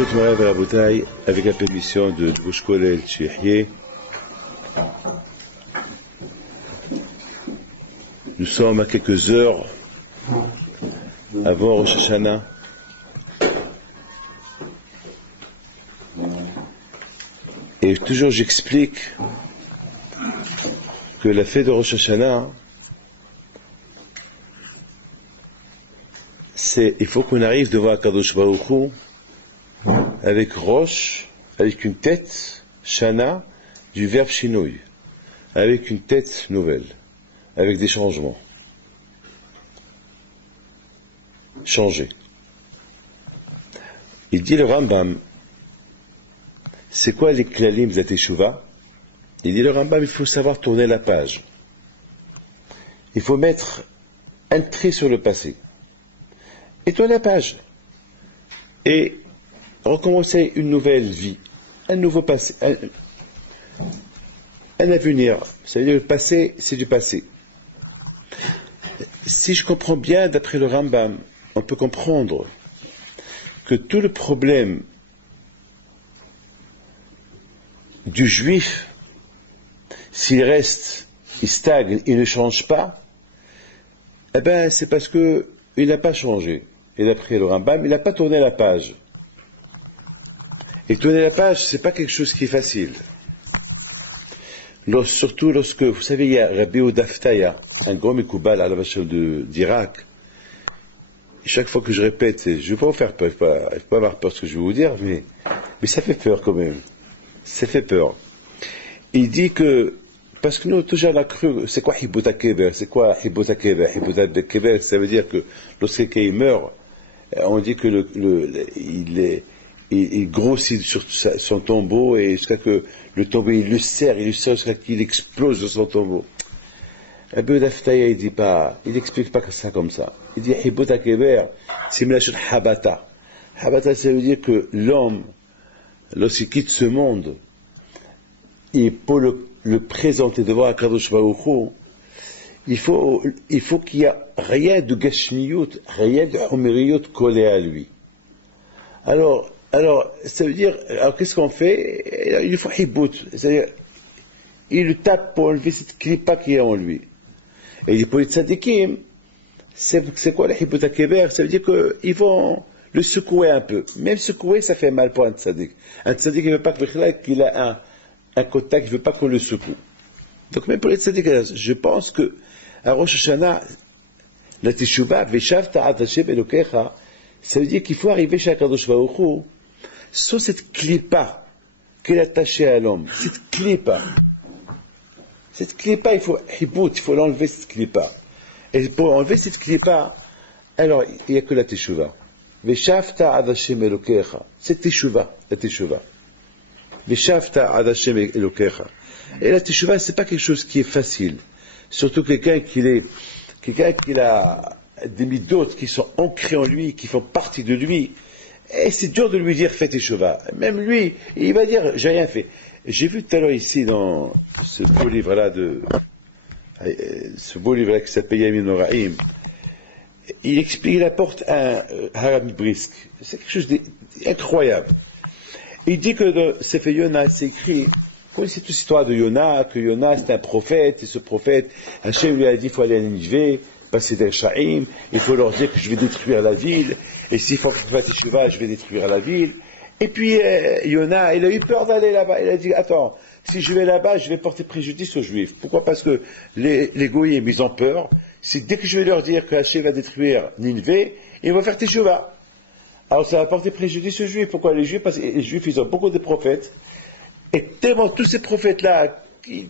Brachot Morav Rabotai, avec la permission de Drush Kolel Tchihye, nous sommes à quelques heures avant Rosh Hashanah. Et toujours j'explique que la fête de Rosh Hashanah, il faut qu'on arrive devant Akadosh Baruch Hu avec Rosh, avec une tête, Shana, du verbe Shinoi, avec une tête nouvelle, avec des changements. Changer. Il dit le Rambam, c'est quoi les klalim de la Teshuvah? Il dit le Rambam, il faut savoir tourner la page. Il faut mettre un trait sur le passé. Et tourner la page. Et recommencer une nouvelle vie, un nouveau passé, un avenir. C'est-à-dire le passé, c'est du passé. Si je comprends bien, d'après le Rambam, on peut comprendre que tout le problème du juif, s'il reste, il stagne, il ne change pas, eh bien c'est parce que il n'a pas changé. Et d'après le Rambam, il n'a pas tourné la page. Et tourner la page, c'est pas quelque chose qui est facile. Surtout lorsque, vous savez, il y a Rabbi Oudaftaya, un grand Mekoubal à la vache d'Irak. Chaque fois que je répète, je ne vais pas vous faire peur, je ne vais pas avoir peur de ce que je vais vous dire, mais ça fait peur quand même. Ça fait peur. Il dit que, parce que nous, toujours on a cru, c'est quoi Hibouta Keber? C'est quoi Hibouta Keber? Hibouta Keber, ça veut dire que lorsque quelqu'un meurt, on dit que il grossit sur son tombeau et jusqu'à que le tombeau il le serre jusqu'à qu'il explose de son tombeau. Rabbi Daftaya il dit pas, il n'explique pas ça comme ça. Il dit Hibouta Keber, c'est Melachon Habata. Habata, ça veut dire que l'homme, lorsqu'il quitte ce monde, et pour le présenter devant Akadosh Baruch Hu, il faut qu'il y ait rien de gashmiyut, rien de homeriyut collé à lui. Alors, ça veut dire, alors qu'est-ce qu'on fait? Il faut hibout, c'est-à-dire, il le tape pour enlever cette clipa qui est en lui. Et pour les tzadikim, c'est quoi le hibut keber? Ça veut dire qu'ils vont le secouer un peu. Même secouer, ça fait mal pour un tzadik. Un tzadik, il ne veut pas qu'il a un contact, il ne veut pas qu'on le secoue. Donc même pour les tzadikim, je pense que à Rosh Hashanah, la teshuvah, veshavta ad Hashem Elokecha, ça veut dire qu'il faut arriver chez Akadosh Baruch Hu, sans cette clipa qui est attachée à l'homme. Cette clipa, il faut hibout, il faut l'enlever cette clipa. Et pour enlever cette clipa, alors il n'y a que la teshuvah. Veshavta ad Hashem Elokecha, c'est teshuvah, la teshuvah. Veshavta ad Hashem Elokecha. Et la teshuvah, c'est pas quelque chose qui est facile. Surtout quelqu'un qui a des midotes qui sont ancrées en lui, qui font partie de lui. Et c'est dur de lui dire fais teshuvah. Même lui, il va dire j'ai rien fait. J'ai vu tout à l'heure ici dans ce beau livre-là qui s'appelle Yamin Noraim, il apporte un harami brisque. C'est quelque chose d'incroyable. Il dit que dans Sefer Yona, c'est écrit, vous connaissez toute l'histoire de Yona, que Yona c'est un prophète, et ce prophète, Hachem lui a dit il faut aller à Ninive, passer des Shaim, il faut leur dire que je vais détruire la ville, et s'il faut faire des Teshuvah, je vais détruire la ville. Et puis Yona, il a eu peur d'aller là-bas, il a dit attends, si je vais là-bas, je vais porter préjudice aux Juifs. Pourquoi? Parce que les goyim, ils ont peur, c'est dès que je vais leur dire que Hachem va détruire Ninive, ils vont faire Teshuvah. Alors ça va porter préjudice aux Juifs. Pourquoi les Juifs? Parce que les Juifs, ils ont beaucoup de prophètes. Et tellement tous ces prophètes-là, qui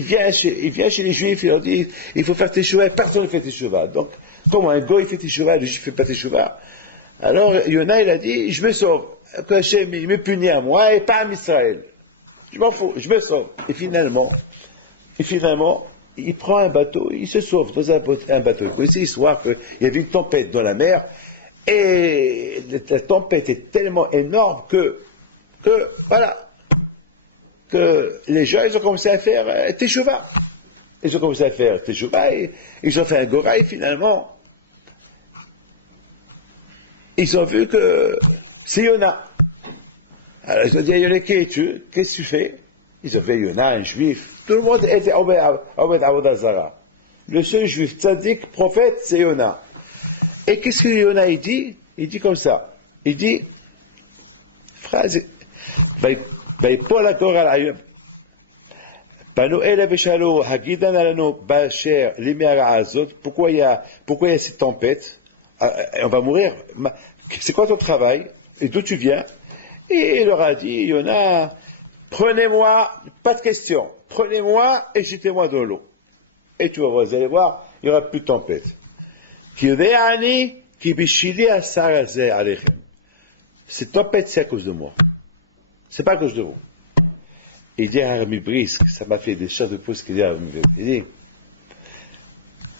viennent chez les Juifs, ils leur disent, il faut faire Teshuvah, et personne ne fait Teshuvah. Donc, comment un goy fait Teshuvah, le Juif ne fait pas Teshuvah? Alors, Yona, il a dit, je me sauve. Que Hachem, il me punit à moi, et pas à Israël. Je m'en fous, je me sauve. Et finalement, il prend un bateau, il se sauve dans un bateau. Vous connaissez l'histoire qu'il y avait une tempête dans la mer, et la tempête est tellement énorme que les gens, ils ont commencé à faire Teshuvah. Ils ont commencé à faire Teshuvah, et ils ont fait un Gora, et finalement, ils ont vu que c'est Yona. Alors, ils ont dit à Yona, qu'est-ce que tu fais? Ils ont fait Yona, un juif. Tout le monde était Obed Avodazara. Le seul juif tzaddik, prophète, c'est Yona. Et qu'est-ce que Yona il dit? Il dit comme ça. Il dit, phrase, ויפול הגורל על פנו אלה ושאלו, הגידנה לנו באשר לימי הרעה הזאת, pourquoi il y a cette tempête? On va mourir. C'est quoi ton travail? Et d'où tu viens? Et il leur a dit, Yona, prenez-moi, pas de question, prenez-moi et jetez-moi dans l'eau. Et tu vas voir, vous allez voir, il n'y aura plus de tempête. Cette tempête, c'est à cause de moi. C'est pas à cause de vous. Il dit à Harami Brisk, ça m'a fait des chairs de pouce qu'il dit à Harami Brisk. Il dit,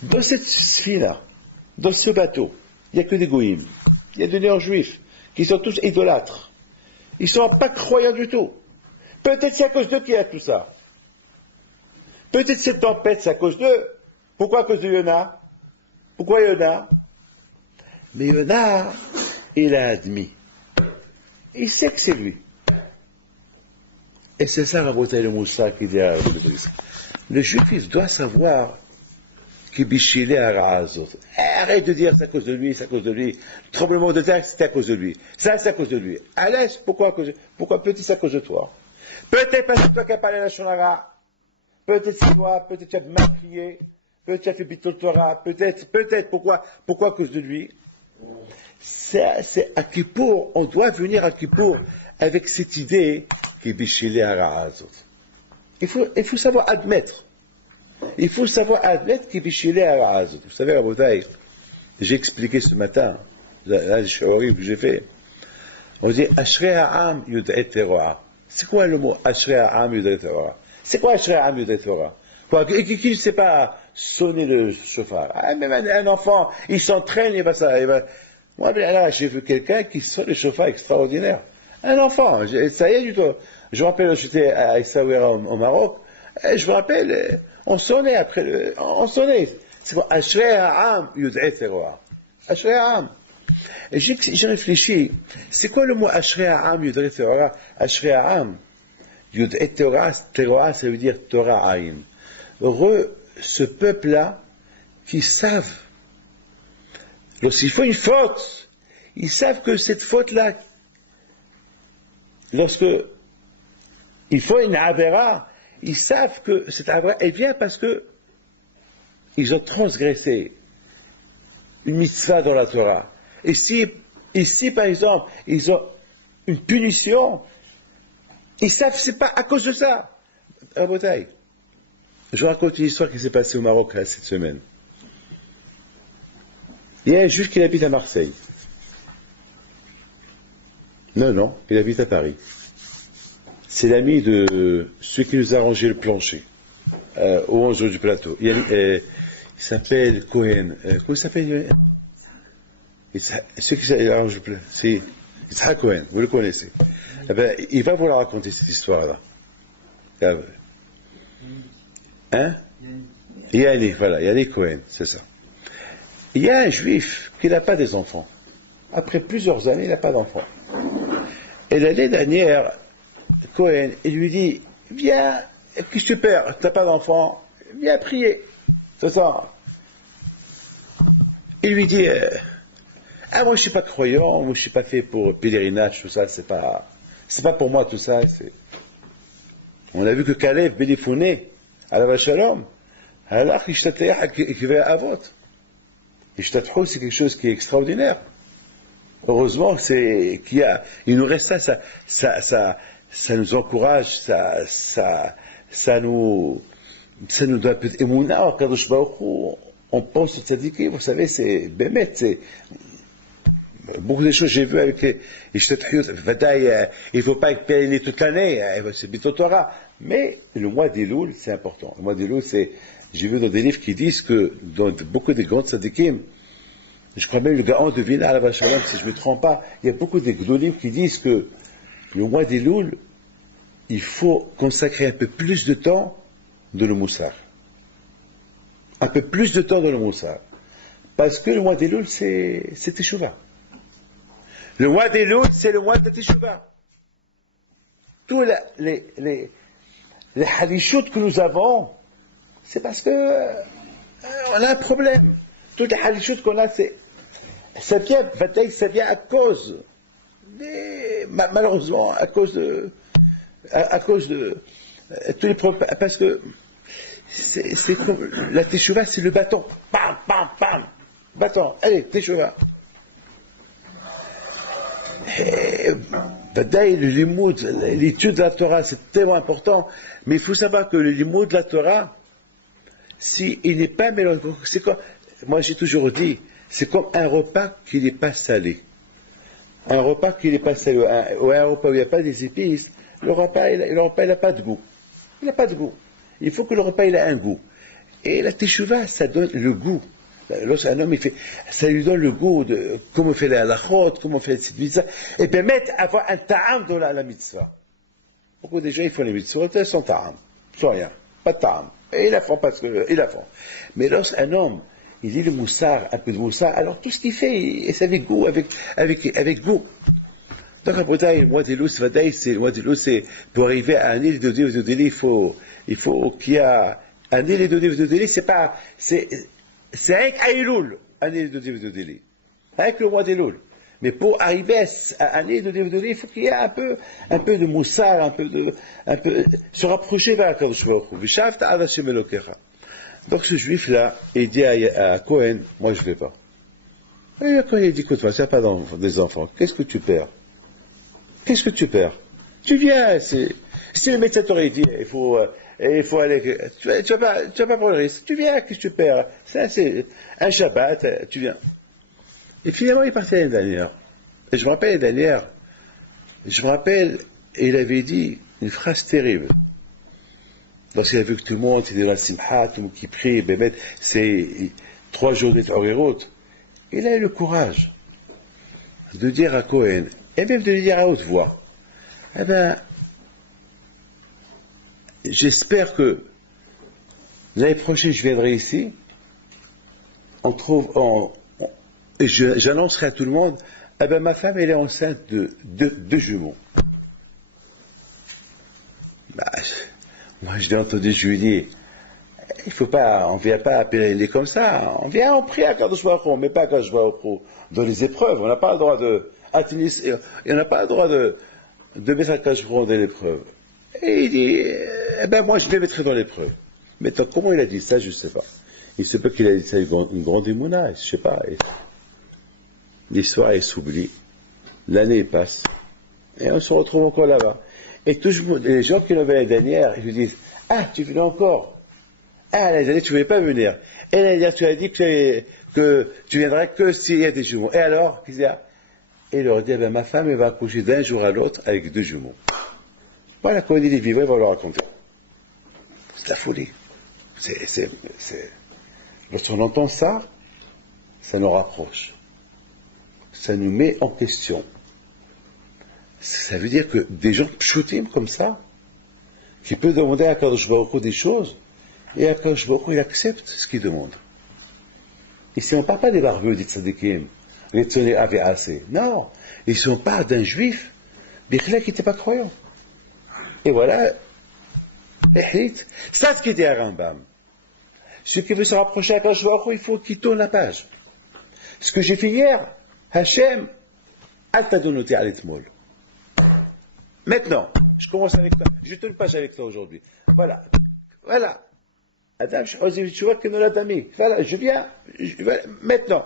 dans cette sphina, dans ce bateau, il n'y a que des goïms. Il y a des néo-juifs qui sont tous idolâtres. Ils ne sont pas croyants du tout. Peut-être c'est à cause d'eux qu'il y a tout ça. Peut-être cette tempête, c'est à cause d'eux. Pourquoi à cause de Yona? Pourquoi Yona? Mais Yona, il a admis. Il sait que c'est lui. Et c'est ça, Rabotai le Moussa, qui dit à le juif, il doit savoir qu'il bichilé à Raazot. Arrête de dire c'est à cause de lui, c'est à cause de lui. Le tremblement de terre, c'est à cause de lui. Ça, c'est à cause de lui. Allez, pourquoi peut-être c'est à cause de toi? Peut-être parce que toi qui as parlé à la Shonara. Peut-être c'est toi, peut-être tu as mal crié. Peut-être tu as fait Bittul Torah. Peut-être, pourquoi à cause de lui? C'est à Kippour, on doit venir à Kippour avec cette idée qui est bichilé à Raazot. Il faut savoir admettre. Il faut savoir admettre qu'il est bichilé à Raazot. Vous savez, Rabotai, j'ai expliqué ce matin, là, je suis horrible que j'ai fait. On dit Ashrei Ha'am Yud'et Teroa. C'est quoi le mot Ashrei Ha'am Yud'et Teroa? C'est quoi Ashrei Ha'am Yud'et Teroa? Qui ne sait pas sonner le chauffard? Même un enfant, il s'entraîne, il va. Moi, là, j'ai vu quelqu'un qui sonne le chauffard extraordinaire. Un enfant, ça y est du tout. Je me rappelle, j'étais à Essaouira au Maroc, et je me rappelle, on sonnait après on sonnait. C'est quoi Ashrei Ha'am Yud'et Teroa. Ashrei Ha'am. Et j'ai réfléchi, c'est quoi le mot Ashrei Ha'am Yud'et Teroa? Ashrei Ha'am Yud'et Teroa, ça veut dire Torah Aïn. Heureux ce peuple-là qui savent, lorsqu'il faut une faute, ils savent que cette faute-là, lorsque il faut une avera, ils savent que cette avera, elle vient parce que ils ont transgressé une mitzvah dans la Torah. Et si par exemple, ils ont une punition, ils savent que c'est pas à cause de ça. Rabotai, je vous raconte une histoire qui s'est passée au Maroc cette semaine. Il y a un juif qui habite à Marseille. Non, il habite à Paris. C'est l'ami de celui qui nous a rangé le plancher, au 11 jours du plateau. Il s'appelle Cohen. Comment il s'appelle? Celui qui arrange le plateau, c'est Yitzhak Cohen, vous le connaissez. Eh ben, il va vous la raconter cette histoire-là. Hein? Yannick, voilà, Yannick Cohen, c'est ça. Il y a un juif qui n'a pas des enfants. Après plusieurs années, il n'a pas d'enfants. Et l'année dernière, Cohen, il lui dit, viens, qu'est-ce que tu perds? Tu n'as pas d'enfant? Viens prier. C'est ça. Il lui dit, moi je ne suis pas croyant, moi je ne suis pas fait pour pèlerinage, tout ça, c'est pas pour moi tout ça. On a vu que Caleb, Bélifouné, à la Shalom, alors qu'il va à vote. Ishtatchou, c'est quelque chose qui est extraordinaire. Heureusement il nous reste ça nous encourage, ça nous donne un peu d'émouna, Kadosh Baruch Hu, on pense au tzaddikim, vous savez, c'est bémet, c'est beaucoup de choses j'ai vu avec Ishtatchou, il ne faut pas être toute l'année, c'est Bittul Torah, mais le mois d'Elul, c'est important. Le mois d'Elul, j'ai vu dans des livres qui disent que dans beaucoup de grands tzaddikim, je crois même le Gaon de Vilna à la Shalom, si je ne me trompe pas, il y a beaucoup de gdolim qui disent que le mois d'Elul, il faut consacrer un peu plus de temps dans le Moussar. Un peu plus de temps dans le Moussar. Parce que le mois d'Elul, c'est Teshuvah. Le mois d'Elul, c'est le mois de Teshuvah. Tous les halichoutes que nous avons, c'est parce que on a un problème. Toutes les halichoutes qu'on a, ça vient à cause, malheureusement, à cause de tous les problèmes, parce que c'est comme, la Teshuvah, c'est le bâton. Bam, bam, bam. Bâton. Allez, Teshuvah. Le limoud, l'étude de la Torah, c'est tellement important, mais il faut savoir que le limoud de la Torah, s'il n'est pas mélangé, c'est comme, moi j'ai toujours dit, c'est comme un repas qui n'est pas salé. Un repas qui n'est pas salé, ou un repas où il n'y a pas des épices, le repas il n'a pas de goût. Il n'a pas de goût. Il faut que le repas il ait un goût. Et la teshuva, ça donne le goût. Lorsqu'un homme, ça lui donne le goût de comment on fait la halachot, comment on fait cette mitzvah, et permettre d'avoir un ta'am dans la mitzvah. Beaucoup de gens, ils font les mitzvahs sans ta'am, sans rien, pas de ta'am. Et ils la font parce qu'ils la font. Mais lorsqu'un homme, il dit le moussard, un peu de moussard, alors tout ce qu'il fait, c'est avec goût, avec goût. Donc, après, le mois d'Elul, c'est pour arriver à un île de Dieu, il faut qu'il y a un île de Dieu, c'est avec Aïloul, année de Dieu, avec le mois d'Elul. Mais pour arriver à année de Dieu, il faut qu'il y ait un peu de moussard, se rapprocher vers Akadosh Baruch Hu. Donc ce juif-là, il dit à Cohen, moi je ne vais pas. Et quand il dit, écoute-moi, c'est pas des enfants, qu'est-ce que tu perds? Qu'est-ce que tu perds? Tu viens, si le médecin t'aurait dit, il faut aller, tu vas pas prendre le risque. Tu viens, qu'est-ce que tu perds? C'est un Shabbat, tu viens. Et finalement, il est parti l'année dernière. Et je me rappelle l'année dernière, il avait dit une phrase terrible. Lorsqu'il a vu que tout le monde était dans la simha, tout le monde qui prie, c'est 3 jours de Torerot, il a eu le courage de dire à Cohen, et même de lui dire à haute voix, eh ben, j'espère que l'année prochaine, je viendrai ici, et j'annoncerai à tout le monde, eh ben, ma femme, elle est enceinte de 2 jumeaux. Bah, moi, je l'ai entendu, je lui dis, on vient pas appeler comme ça, on vient, on prie à Kadosh Baruch Hu, on met pas à Kadosh Baruch Hu dans les épreuves, on n'a pas le droit on n'a pas le droit de mettre à Kadosh Baruch Hu dans l'épreuve. Et il dit, eh ben, moi, je vais mettre dans l'épreuve. Mais comment il a dit ça, je ne sais pas. Il ne sait pas qu'il a dit ça une grande émouna, je ne sais pas. L'histoire, elle s'oublie. L'année passe. Et on se retrouve encore là-bas. Et toujours, les gens qui l'avaient l'année dernière, ils lui disent, ah, tu venais encore. Ah, l'année dernière, tu ne voulais pas venir. Et l'année dernière, tu as dit que tu viendrais que s'il y a des jumeaux. Et alors, qu'est-ce qu'il y a? Et il leur dit, eh ben, ma femme, elle va accoucher d'un jour à l'autre avec 2 jumeaux. Voilà, quand il est vivant, il va le raconter. C'est la folie. Lorsqu'on entend ça, ça nous rapproche. Ça nous met en question. Ça veut dire que des gens pshutim comme ça, qui peuvent demander à Kadosh Baruch Hu des choses, et à Kadosh Baruch Hu, il accepte ce qu'il demande. Ici, on ne parle pas des barbeux, des tzadikim, les tzonés avéasé. Non, ils ne parlent d'un juif, Bichlek qui n'était pas croyant. Et voilà, ça ce qui dit à Rambam. Celui qui veut se rapprocher à Kadosh Baruch Hu, il faut qu'il tourne la page. Ce que j'ai fait hier, Hachem, al tadonoti al etmol. Maintenant, je commence avec toi. Je tourne page avec toi aujourd'hui. Voilà. Adam, tu vois que nous l'adami. Voilà, je viens. Maintenant,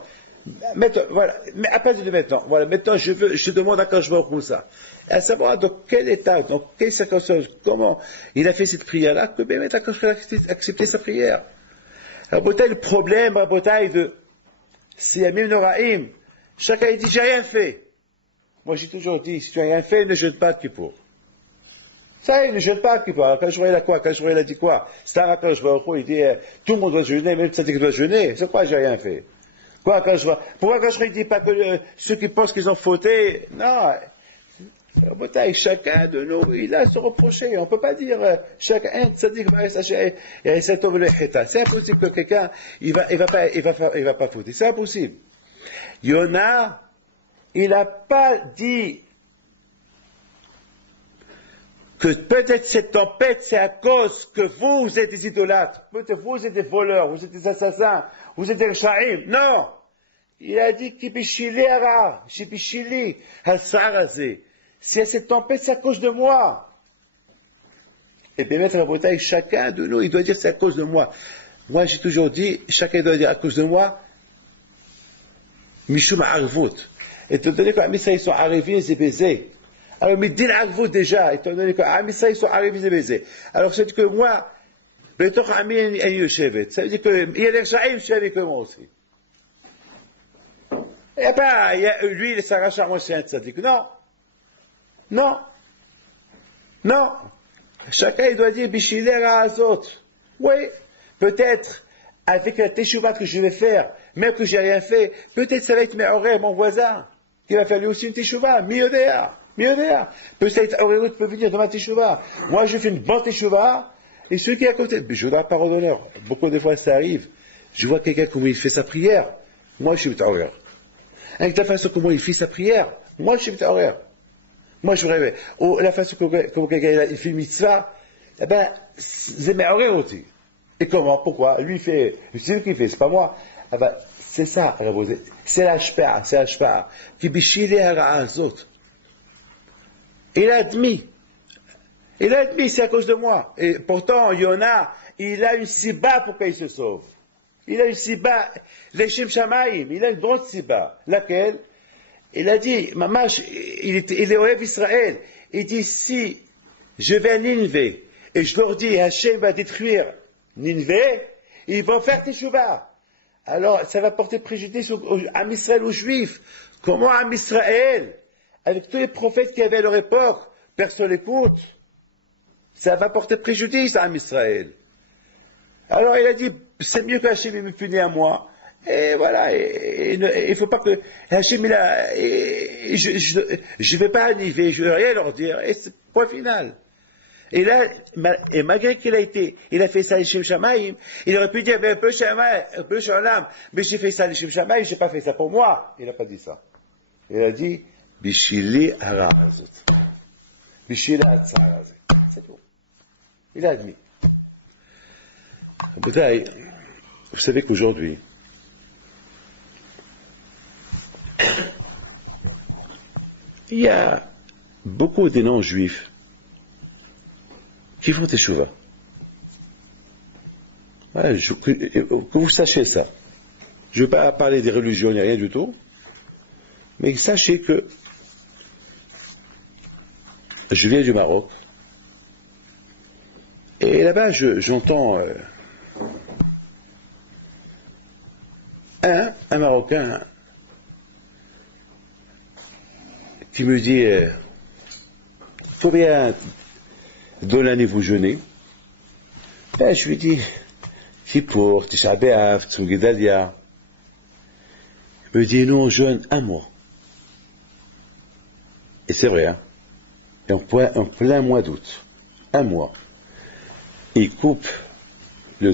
voilà. Mais à partir de maintenant, voilà. Maintenant, je demande à Kadosh Baruch Hu ça. À savoir dans quel état, dans quelles circonstances, comment il a fait cette prière-là, que bien mettre à Kadosh Baruch Hu a accepté sa prière. Rabotai, le problème, Rabotai, c'est Yamim Noraim. Chacun dit, j'ai rien fait. Moi, j'ai toujours dit, si tu n'as rien fait, ne jeûne pas de Kippour. Ça, il ne jeûne pas de Kippour. Alors, quand je vois, il a quoi? Quand je vois, il a dit quoi? C'est un quand je vois, il dit, tout le monde doit jeûner, même le tzaddik doit jeûner. C'est quoi, j'ai rien fait? Quoi, quand je vois? Pourquoi quand je vois, il dit pas que ceux qui pensent qu'ils ont fauté? Non. Chacun de nous, il a à se reprocher. On ne peut pas dire, chacun, tzaddik c'est impossible que quelqu'un, il va pas fauter. C'est impossible. Yona, il n'a pas dit que peut-être cette tempête, c'est à cause que vous êtes des idolâtres, peut-être vous êtes des voleurs, vous êtes des assassins, vous êtes des shaim. Non! Il a dit Kibishili ara, Shibishili, al-Sa'arazi. Si cette tempête, c'est à cause de moi. Et bien, maître Rabotai, chacun de nous, il doit dire c'est à cause de moi. Moi, j'ai toujours dit, chacun doit dire à cause de moi, Mishum Arvut. Étant donné que les Israéliens sont arrivés, c'est baisé. Alors, mais dis l'Arvut déjà, étant donné que les Israéliens sont arrivés, c'est baisé. Alors, ça veut dire que moi, ça veut dire qu'il y a des Shaim, je suis avec eux moi aussi. Eh ben, lui, il s'arrache à moi, c'est un tzaddik. Non. Non. Non. Chacun, il doit dire, Bishilera Azot. Oui. Peut-être, avec la teshuva que je vais faire, même que j'ai rien fait, peut-être ça va être Me'oreh, mon voisin, qui va faire lui aussi une teshuva. Miodéa. Miodéa. Peut-être Auréout peut venir dans ma teshuva. Moi, je fais une bonne teshuva, et celui qui est à côté, je ne dois pas redonneur. Beaucoup de fois, ça arrive. Je vois quelqu'un comment il fait sa prière. Moi, je suis Me'oreh. Avec la façon comment il fait sa prière, moi je suis Me'oreh. Moi je rêve. Ou la façon comment quelqu'un il fait mitzvah, eh ben, c'est Me'oreh aussi. Et comment? Pourquoi? Lui il fait, c'est lui qui fait, c'est pas moi. Eh ben, c'est ça, c'est l'ashpa, c'est l'ashpa. Qui bishile ha'azot. Il a admis, c'est à cause de moi. Et pourtant, Yona, il a une siba pour qu'il se sauve. Il a une siba, l'Eshem Shamaim, il a une grande siba. Laquelle? Il a dit, Mamash, il est au Ev Israël. Il dit, si je vais à Ninvé, et je leur dis, Hachem va détruire Ninvé, ils vont faire Teshuvah. Alors, ça va porter préjudice à Israël, aux Juifs. Comment à Israël, avec tous les prophètes qui avaient à leur époque, personne l'écoute, ça va porter préjudice à Israël. Alors il a dit, c'est mieux qu'Hachem me punisse à moi. Et voilà, il ne faut pas que Hachem, je ne vais pas anniver, je ne vais rien leur dire. Et c'est point final. Et là, et malgré il a fait ça à Hachem Shamaim, il aurait pu dire, un peu Shalam, mais j'ai fait ça à Hachem Shamaim, je n'ai pas fait ça pour moi. Il n'a pas dit ça. Il a dit, Bishili Harazot. Bishili Hatzarazot. C'est tout. Il a admis. Vous savez qu'aujourd'hui, il y a beaucoup de non-juifs qui font teshuva. Voilà, que vous sachiez ça. Je ne vais pas parler des religions ni rien du tout, mais sachez que je viens du Maroc, et là-bas j'entends un Marocain qui me dit combien de l'année vous jeûnez? Ben, je lui dis Kippour, Tisha B'Av, Tzom Gedalia. Il me dit nous on jeûne un mois. Et c'est vrai, hein? Et en plein mois d'août, un mois. Il coupe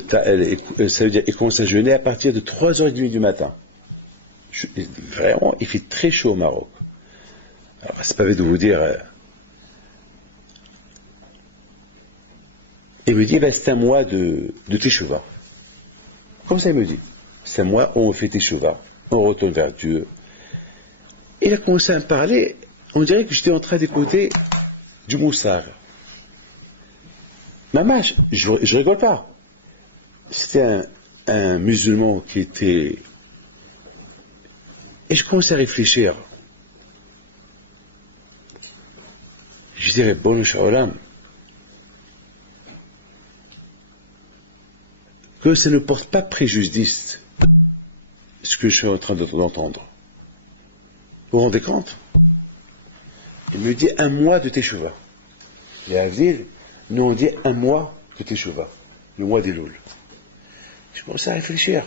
ça veut dire qu'il commence à jeûner à partir de 3h30 du matin. Vraiment, il fait très chaud au Maroc. Alors, c'est pas vrai de vous dire. Il me dit, ben, c'est un mois de Teshuvah. Comme ça, il me dit. C'est un mois où on fait Teshuvah. On retourne vers Dieu. Il a commencé à me parler. On dirait que j'étais en train d'écouter du Moussar. Maman, je rigole pas. C'était un musulman qui était... Et je commençais à réfléchir. Je dirais, bon Shalom, que ça ne porte pas préjudice ce que je suis en train d'entendre. Vous vous rendez compte? Il me dit un mois de Teshuvah. Et à Avdil, nous on dit un mois de Teshuvah, le mois des Loul. Je commençais à réfléchir.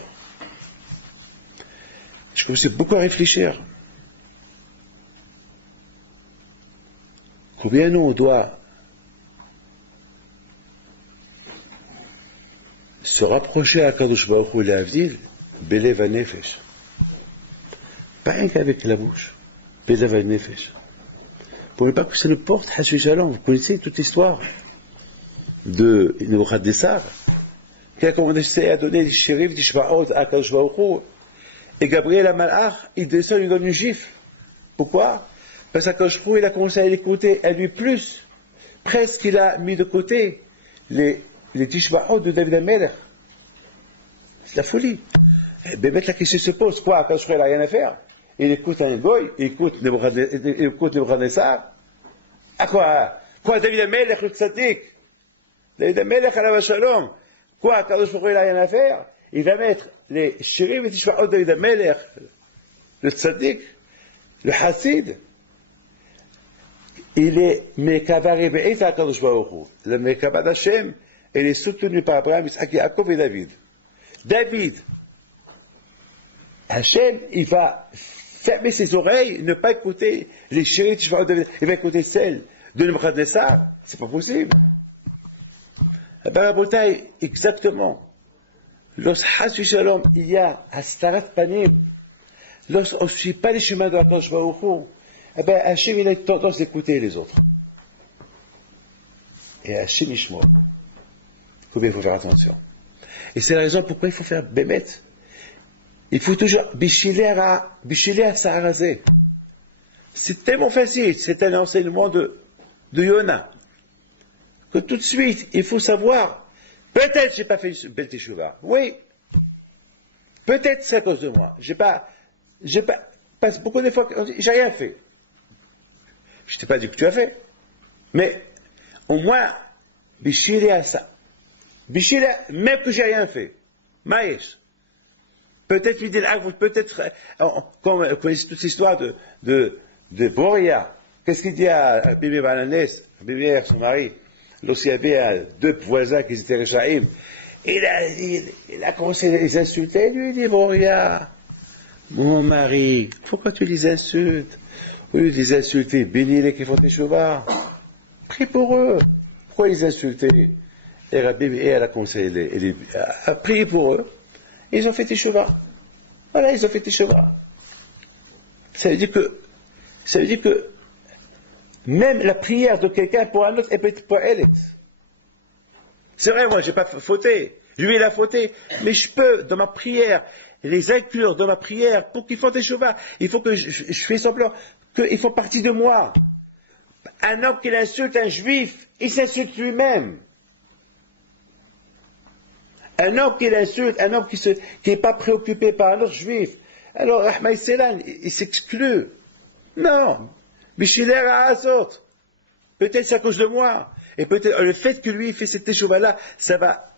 Je commençais beaucoup à réfléchir. Combien nous on doit se rapprocher à Kadosh Baruch Hu Avdil, Belev Nefesh. Pas rien qu'avec la bouche. Bezav Nefesh. Pour ne pas que ça ne porte Hashu Shalom. Vous connaissez toute l'histoire de Nebuchadnezzar, qui a commencé à donner des shérifs, des shba'od à Kadosh Baruch Hu, et Gabriel Amalach, il descend, il lui donne une gifle. Pourquoi? Parce qu'à Kadosh Baruch Hu, il a commencé à l'écouter, à lui plus. Presque, il a mis de côté les Tishba'od de David Amelech. C'est la folie. Et bien, la question se pose, quoi? Kadosh Baruch Hu, il n'a rien à faire. Il écoute un goy, il écoute Nebuchadnezzar. À quoi? Quoi, David Amelech, le tzaddik? David Amelech, alav shalom. Quoi, Kadosh Baruch Hu, il n'a rien à faire? Il va mettre les shérifs et tishba'ot de David Amelech, le tzaddik, le chassid. Il est Mekava Rebe'et à Kadosh Baruch Hu. Le Mekava d'Hachem, il est soutenu par Abraham, Isaac, Yaakov et David. David, Hachem, il va fermer ses oreilles, ne pas écouter les shérifs, il va écouter celles de Nebuchadnezzar. C'est pas possible. Eh bien, la bataille, exactement. Lorsque Shalom, il y a Hastarat Panim, lorsqu'on ne suit pas les chemins de la Kadosh Baruch Hu, eh bien, Hachem, il a tendance d'écouter les autres. Et Hachem Ishmael. Combien il faut faire attention. Et c'est la raison pourquoi il faut faire Bémet. Il faut toujours Bichilé à Saharazé. C'est tellement facile, c'est un enseignement de Yona, que tout de suite, il faut savoir, peut-être j'ai pas fait une belle teshuva. Oui. Peut-être c'est à cause de moi. Parce que beaucoup de fois, on dit, j'ai rien fait. Je t'ai pas dit que tu as fait. Mais, au moins, Bichilé à ça. Bichilé, même que j'ai rien fait. Maïs. Peut-être peut-être, comme vous connaissez toute l'histoire de Boria. Qu'est-ce qu'il dit à Bibi Bananès, Bibi son mari, lorsqu'il y avait deux voisins qui étaient Réchaïm, il a commencé à les insulter, lui, il dit, Boria, mon mari, pourquoi tu les insultes? Au lieu de les insulter, bénis-les qui font tes chevaux. Prie pour eux. Pourquoi les insulter? Et Rabbi elle a conseillé, a prié pour eux. Ils ont fait tes chevaux. Voilà, ils ont fait tes chevaux. Ça veut dire que même la prière de quelqu'un pour un autre, elle peut être pour elle. C'est vrai, moi, j'ai pas fauté. Lui, il a fauté. Mais je peux, dans ma prière, les inclure dans ma prière pour qu'ils font tes chevaux. Il faut que je fais semblant qu'ils font partie de moi. Un homme qui insulte un juif, il s'insulte lui-même. Un homme qui l'insulte, un homme qui n'est pas préoccupé par un autre juif, alors Ahmed Selan, il s'exclut. Non. Bichiler à Azot. Peut-être c'est à cause de moi. Et peut-être le fait que lui il fait cette échouva-là, ça va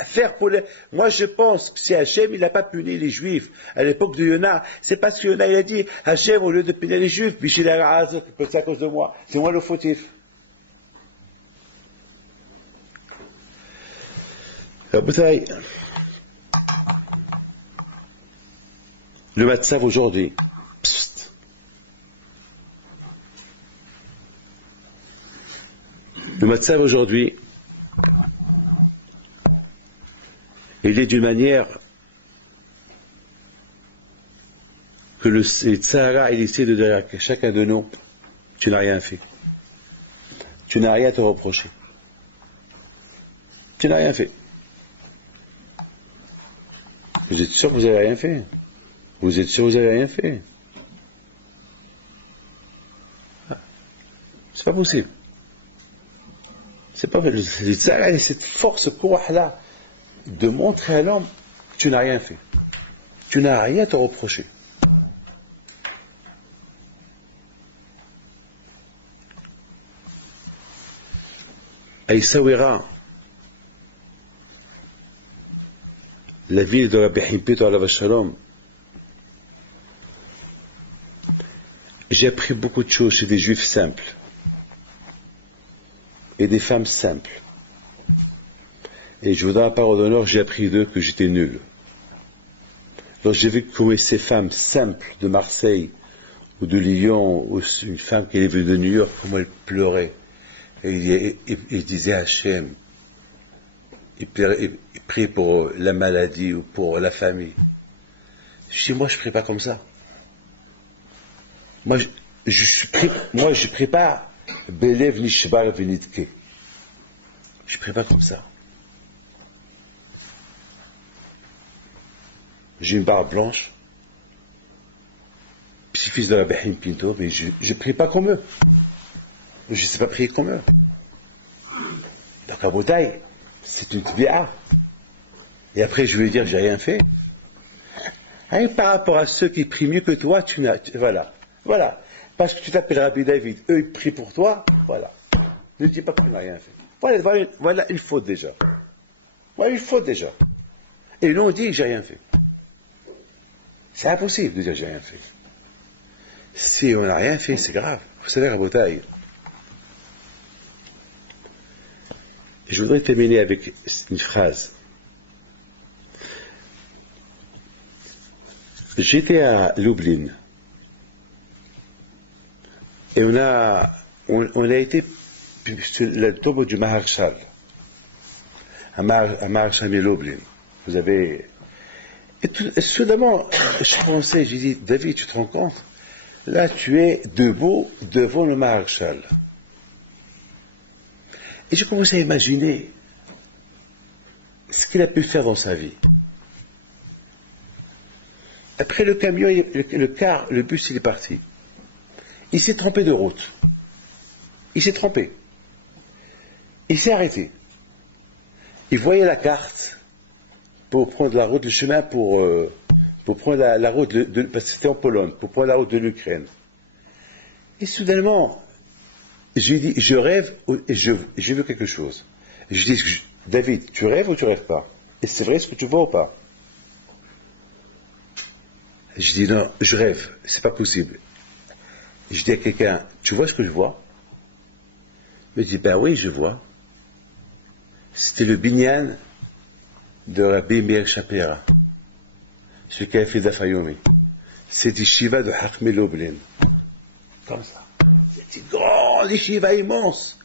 faire pour les... Moi je pense que si Hachem il n'a pas puni les juifs à l'époque de Yona, c'est parce que Yona il a dit Hachem au lieu de punir les juifs, Bichiler à Azot, peut-être c'est à cause de moi. C'est moi le fautif. Le Matzav aujourd'hui, il est d'une manière que le Tzahara, il essaie de dire à chacun de nous, tu n'as rien fait. Tu n'as rien à te reprocher. Tu n'as rien fait. Vous êtes sûr que vous n'avez rien fait? Vous êtes sûr que vous n'avez rien fait? C'est pas possible. C'est pas possible. Le Tzahara a cette force, là, de montrer à l'homme que tu n'as rien fait. Tu n'as rien à te reprocher. Aïsawira, la ville de Rabbi Himpito alav shalom, j'ai appris beaucoup de choses chez des juifs simples et des femmes simples. Et je vous donne la parole d'honneur, j'ai appris d'eux que j'étais nul. Lorsque j'ai vu comment ces femmes simples de Marseille ou de Lyon, ou une femme qui est venue de New York, comment elle pleurait. Et il disait à Hachem, il prie pour la maladie ou pour la famille. Je dis, moi je ne prie pas comme ça. Moi, moi je prie pas Belev Nishbar Venitke. Je prie pas comme ça. J'ai une barbe blanche, petit-fils de la Behin Pinto, mais je ne prie pas comme eux. Je ne sais pas prier comme eux. Donc à Botaï, c'est une tbi'a. Et après, je vais dire, j'ai rien fait. Hein, par rapport à ceux qui prient mieux que toi, voilà. Voilà. Parce que tu t'appelles Rabbi David, eux ils prient pour toi, voilà. Ne dis pas que tu n'as rien fait. Voilà une faute déjà. Voilà une faute déjà. Et nous on dit que j'ai rien fait. C'est impossible de dire j'ai rien fait. Si on n'a rien fait, c'est grave. Vous savez, Rabotaï. Je voudrais terminer avec une phrase. J'étais à Lublin. Et on a été sur le tombeau du Maharshal. À Maharshal et Lublin. Vous avez. Et soudainement, je pensais, j'ai dit, David, tu te rends compte? Là, tu es debout devant le Maharshal. Et j'ai commencé à imaginer ce qu'il a pu faire dans sa vie. Après le camion, le bus, il est parti. Il s'est trompé de route. Il s'est trompé. Il s'est arrêté. Il voyait la carte pour prendre la route, le chemin pour prendre la route, parce que c'était en Pologne, pour prendre la route de l'Ukraine. Et soudainement, j'ai dit, je rêve et j'ai vu quelque chose. Je dis, David, tu rêves ou tu rêves pas? Et c'est vrai ce que tu vois ou pas? Je dis, non, je rêve, c'est pas possible. Je dis à quelqu'un, tu vois ce que je vois? Il me dit, ben oui, je vois. C'était le binyan de Rabbi Meir Shapira, celui qui a fait Dafayomi. C'était Shiva de Hakme Lublin. Comme ça. C'était une grande yeshiva immense.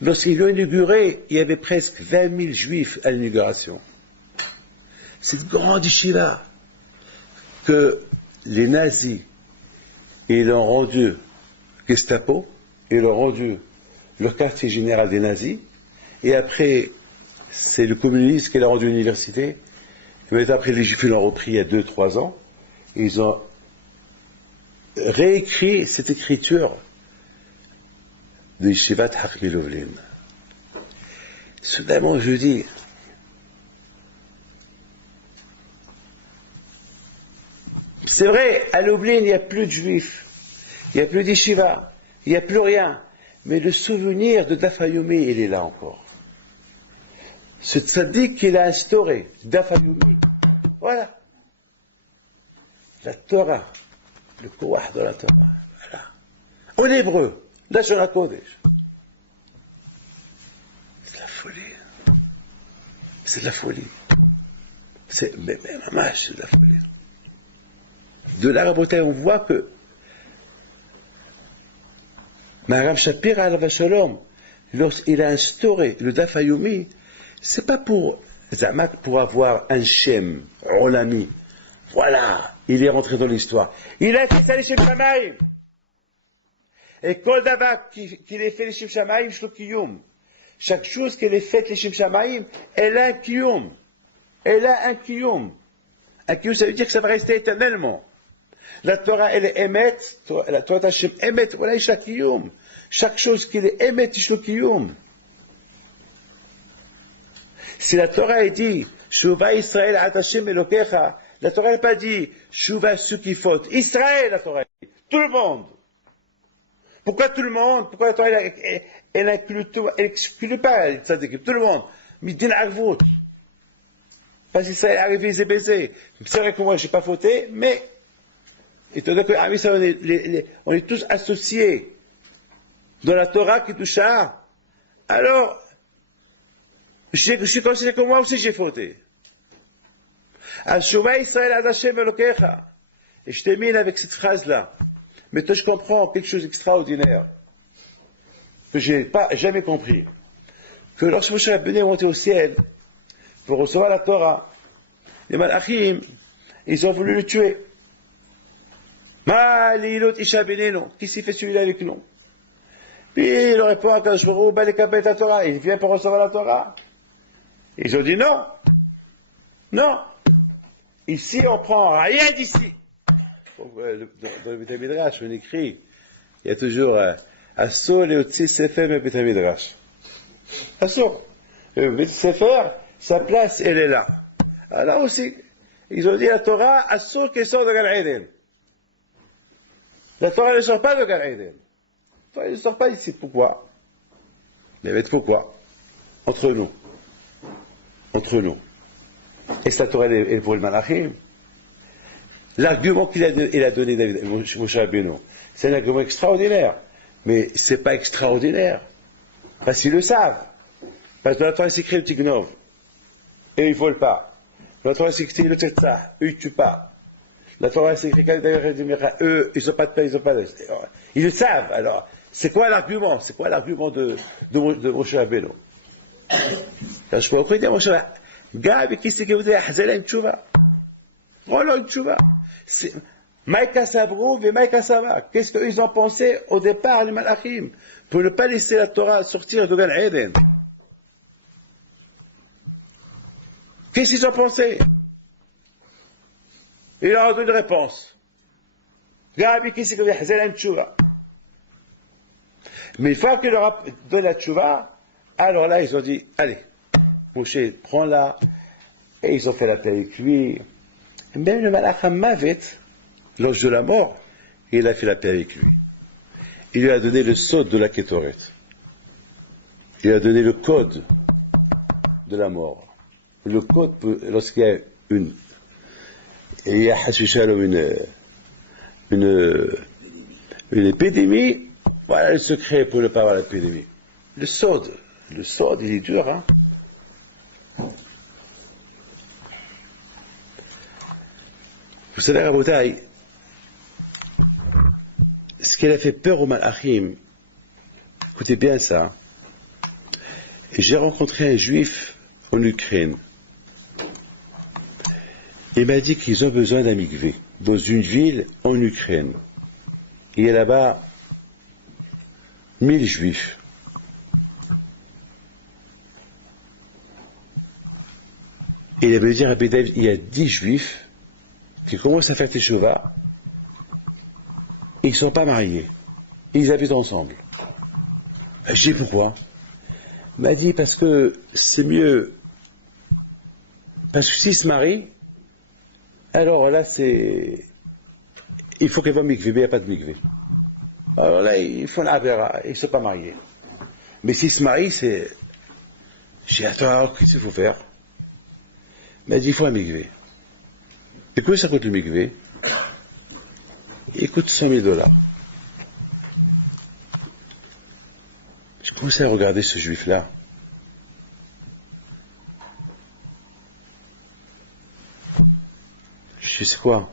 Lorsqu'ils l'ont inauguré, il y avait presque 20 000 juifs à l'inauguration. Cette grande yeshiva que les nazis, ils l'ont rendu Gestapo, ils l'ont rendu le quartier général des nazis, et après, c'est le communisme qui l'a rendu université, mais après les juifs l'ont repris il y a 2-3 ans, et ils ont réécrit cette écriture de Yeshivat Hakme Lublin. Soudainement, je dis, c'est vrai, à Lublin, il n'y a plus de juifs, il n'y a plus d'Yeshiva, il n'y a plus rien, mais le souvenir de Dafayomi, il est là encore. Ce tzaddik qu'il a instauré, Dafayomi, voilà. La Torah, le Kouah de la Torah, voilà. En hébreu, Lashon HaKodesh. C'est de la folie. C'est de la folie. Mais mamash, c'est de la folie. De l'Arabotaï, on voit que Maharam Shapira alav Shalom, lorsqu'il a instauré le Dafayomi, c'est pas pour avoir un Shem, Olami. Voilà, il est rentré dans l'histoire. Il a fait ça les Shem Shamaim. Et Kol Dava qu'il ait fait les Shem Shamaim, Shlo Kiyum. Chaque chose qu'elle ait faite les Shem Shamaim, elle a un Kiyum. Elle a un Kiyum. Un Kiyum, ça veut dire que ça va rester éternellement. La Torah, elle est émet, la Torah Hashem émet, voilà, chaque Kiyum. Chaque chose qu'elle est émet, Shlo Kiyum. Si la Torah est dit, Shuva Israël ad Hashem Elokecha, la Torah n'a pas dit, Shuva Sukifot. Israël, la Torah dit. Tout le monde. Pourquoi tout le monde? Pourquoi la Torah, elle inclut tout, elle exclut pas, tout le monde. Midin Arvut. Parce qu'Israël est arrivé, il s'est baisé. C'est vrai que moi, je n'ai pas fauté, mais, étant donné que, on est tous associés dans la Torah qui touche à, alors, je suis considéré que moi aussi j'ai fauté. Al-Shuva Israël ad Hashem Elokecha. Et je termine avec cette phrase-là. Mais toi, je comprends quelque chose d'extraordinaire, que je n'ai pas jamais compris. Que lorsque Moshe Rabbeinu est monté au ciel, pour recevoir la Torah, les Malachim, ils ont voulu le tuer. Ma l'ilot isha beneno. Qui s'y fait celui-là avec nous? Puis il répond à Kadosh Baruch Hu, Balekabel la Torah. Il vient pour recevoir la Torah. Ils ont dit non. Non. Ici, on prend rien d'ici. Dans le Beth Midrash, on écrit, il y a toujours Asur Leotzi Sefer me Beth Midrash. Asur. Le Beth Sefer, sa place, elle est là. Alors aussi, ils ont dit la Torah, Asur qu'elle sort de Gan Eden. La Torah ne sort pas de Gan Eden. La Torah ne sort pas ici. Pourquoi? Mais pourquoi? Entre nous. Entre nous. Et la Torah est pour le Malachim. L'argument qu'il a donné David, Moshe Rabbeinu, c'est un argument extraordinaire. Mais c'est pas extraordinaire. Parce qu'ils le savent. Parce que dans la Torah, c'est écrit le Tignov. Et ils ne volent pas. Dans la Torah, c'est écrit le Tetzah. Eux, ils ne tuent pas. La Torah, c'est écrit eux, ils n'ont pas de paix, ils n'ont pas de... Ils le savent. Alors, c'est quoi l'argument? C'est quoi l'argument de Moshe Rabbeinu? Je peux encore dire, Moshe Rabbeinu, Gabi, qui c'est que vous dites, Hazela une tchouva. Voilà une tchouva. Maïka Sabrou et Maïka Saba. Qu'est-ce qu'ils ont pensé au départ, les Malachim, pour ne pas laisser la Torah sortir de Gan Eden? Qu'est-ce qu'ils ont pensé? Il leur a donné une réponse. Gabi, qui c'est que vous dites, Hazela une tchouva. Mais une fois qu'il leur a donné la tchouva, alors là, ils ont dit, allez, Moshe, prends-la. Et ils ont fait la paix avec lui. Même le Malach Mavet, l'ange de la mort, il a fait la paix avec lui. Il lui a donné le sod de la Kétoret. Il lui a donné le code de la mort. Le code, lorsqu'il y a une épidémie, voilà le secret pour ne pas avoir l'épidémie. Le sod, il est dur, hein. Vous savez, Rabotai, ce qui a fait peur au Malachim, écoutez bien ça. J'ai rencontré un juif en Ukraine. Il m'a dit qu'ils ont besoin d'un mikvé dans une ville en Ukraine. Il y a là-bas 1000 juifs. Et il avait dit à David, il y a 10 juifs qui commencent à faire teshuva, et ils ne sont pas mariés. Ils habitent ensemble. Je dis pourquoi? Il m'a dit parce que c'est mieux. Parce que s'ils se marient, alors là c'est. Il faut qu'il y ait un mikvé, mais il n'y a pas de mikvé. Alors là, il faut la vera, ils ne sont pas mariés. Mais s'ils se marient, c'est. J'ai dit, attends, alors qu'est-ce qu'il faut faire? Il m'a dit, il faut un mikvé. Et combien ça coûte le mikvé? Il coûte $100,000. Je commençais à regarder ce juif-là. Je sais quoi?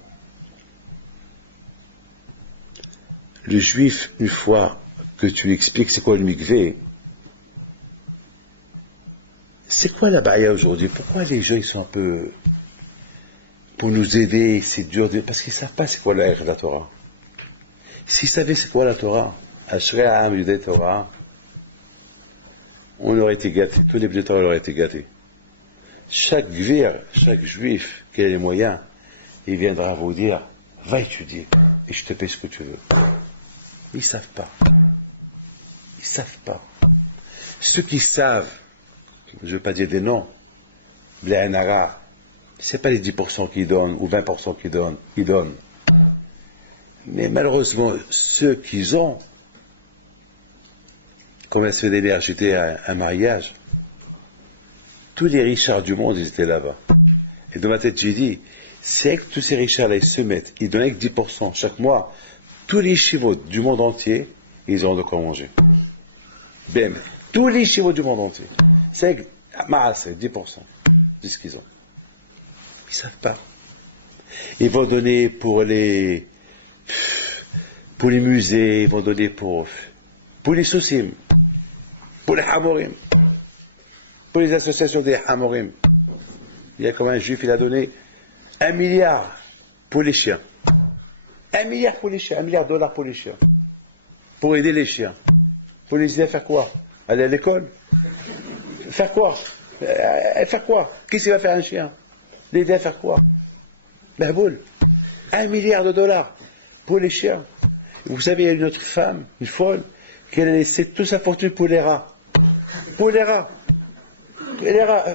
Le juif, une fois que tu lui expliques c'est quoi le mikvé, c'est quoi la baïa aujourd'hui? Pourquoi les gens ils sont un peu... Pour nous aider, c'est dur de... Parce qu'ils ne savent pas c'est quoi la de la Torah. S'ils savaient c'est quoi la Torah, Ashrei Ha'am Yudei Torah, on aurait été gâtés, tous les Torah auraient été gâtés. Chaque gvir, chaque juif qui a les moyens, il viendra vous dire, va étudier, et je te paie ce que tu veux. Ils ne savent pas. Ils ne savent pas. Ceux qui savent, je ne veux pas dire des noms, Bléanara, c'est pas les 10% qui donnent, ou 20% qui donnent, ils donnent. Mais malheureusement, ceux qui ont, comme la semaine dernière, j'étais à un mariage, tous les richards du monde, ils étaient là-bas. Et dans ma tête, j'ai dit, c'est que tous ces richards-là, ils se mettent, ils donnent avec 10% chaque mois, tous les chevaux du monde entier, ils auront de quoi manger. Bem, tous les chevaux du monde entier. C'est que, c'est 10% de ce qu'ils ont. Ils ne savent pas. Ils vont donner pour les musées, ils vont donner pour les soucis, pour les hamorim, pour les associations des hamorim. Il y a comme un juif, il a donné 1 milliard pour les chiens. 1 milliard pour les chiens, $1 milliard pour les chiens. Pour aider les chiens. Pour les aider à faire quoi? Aller à l'école? Faire quoi? Faire quoi? Qu'est-ce qu'il va faire un chien? L'aider à faire quoi? Ben boule. $1 milliard pour les chiens. Vous savez, il y a une autre femme, une folle, qui a laissé toute sa fortune pour les rats. Pour les rats. Et les rats,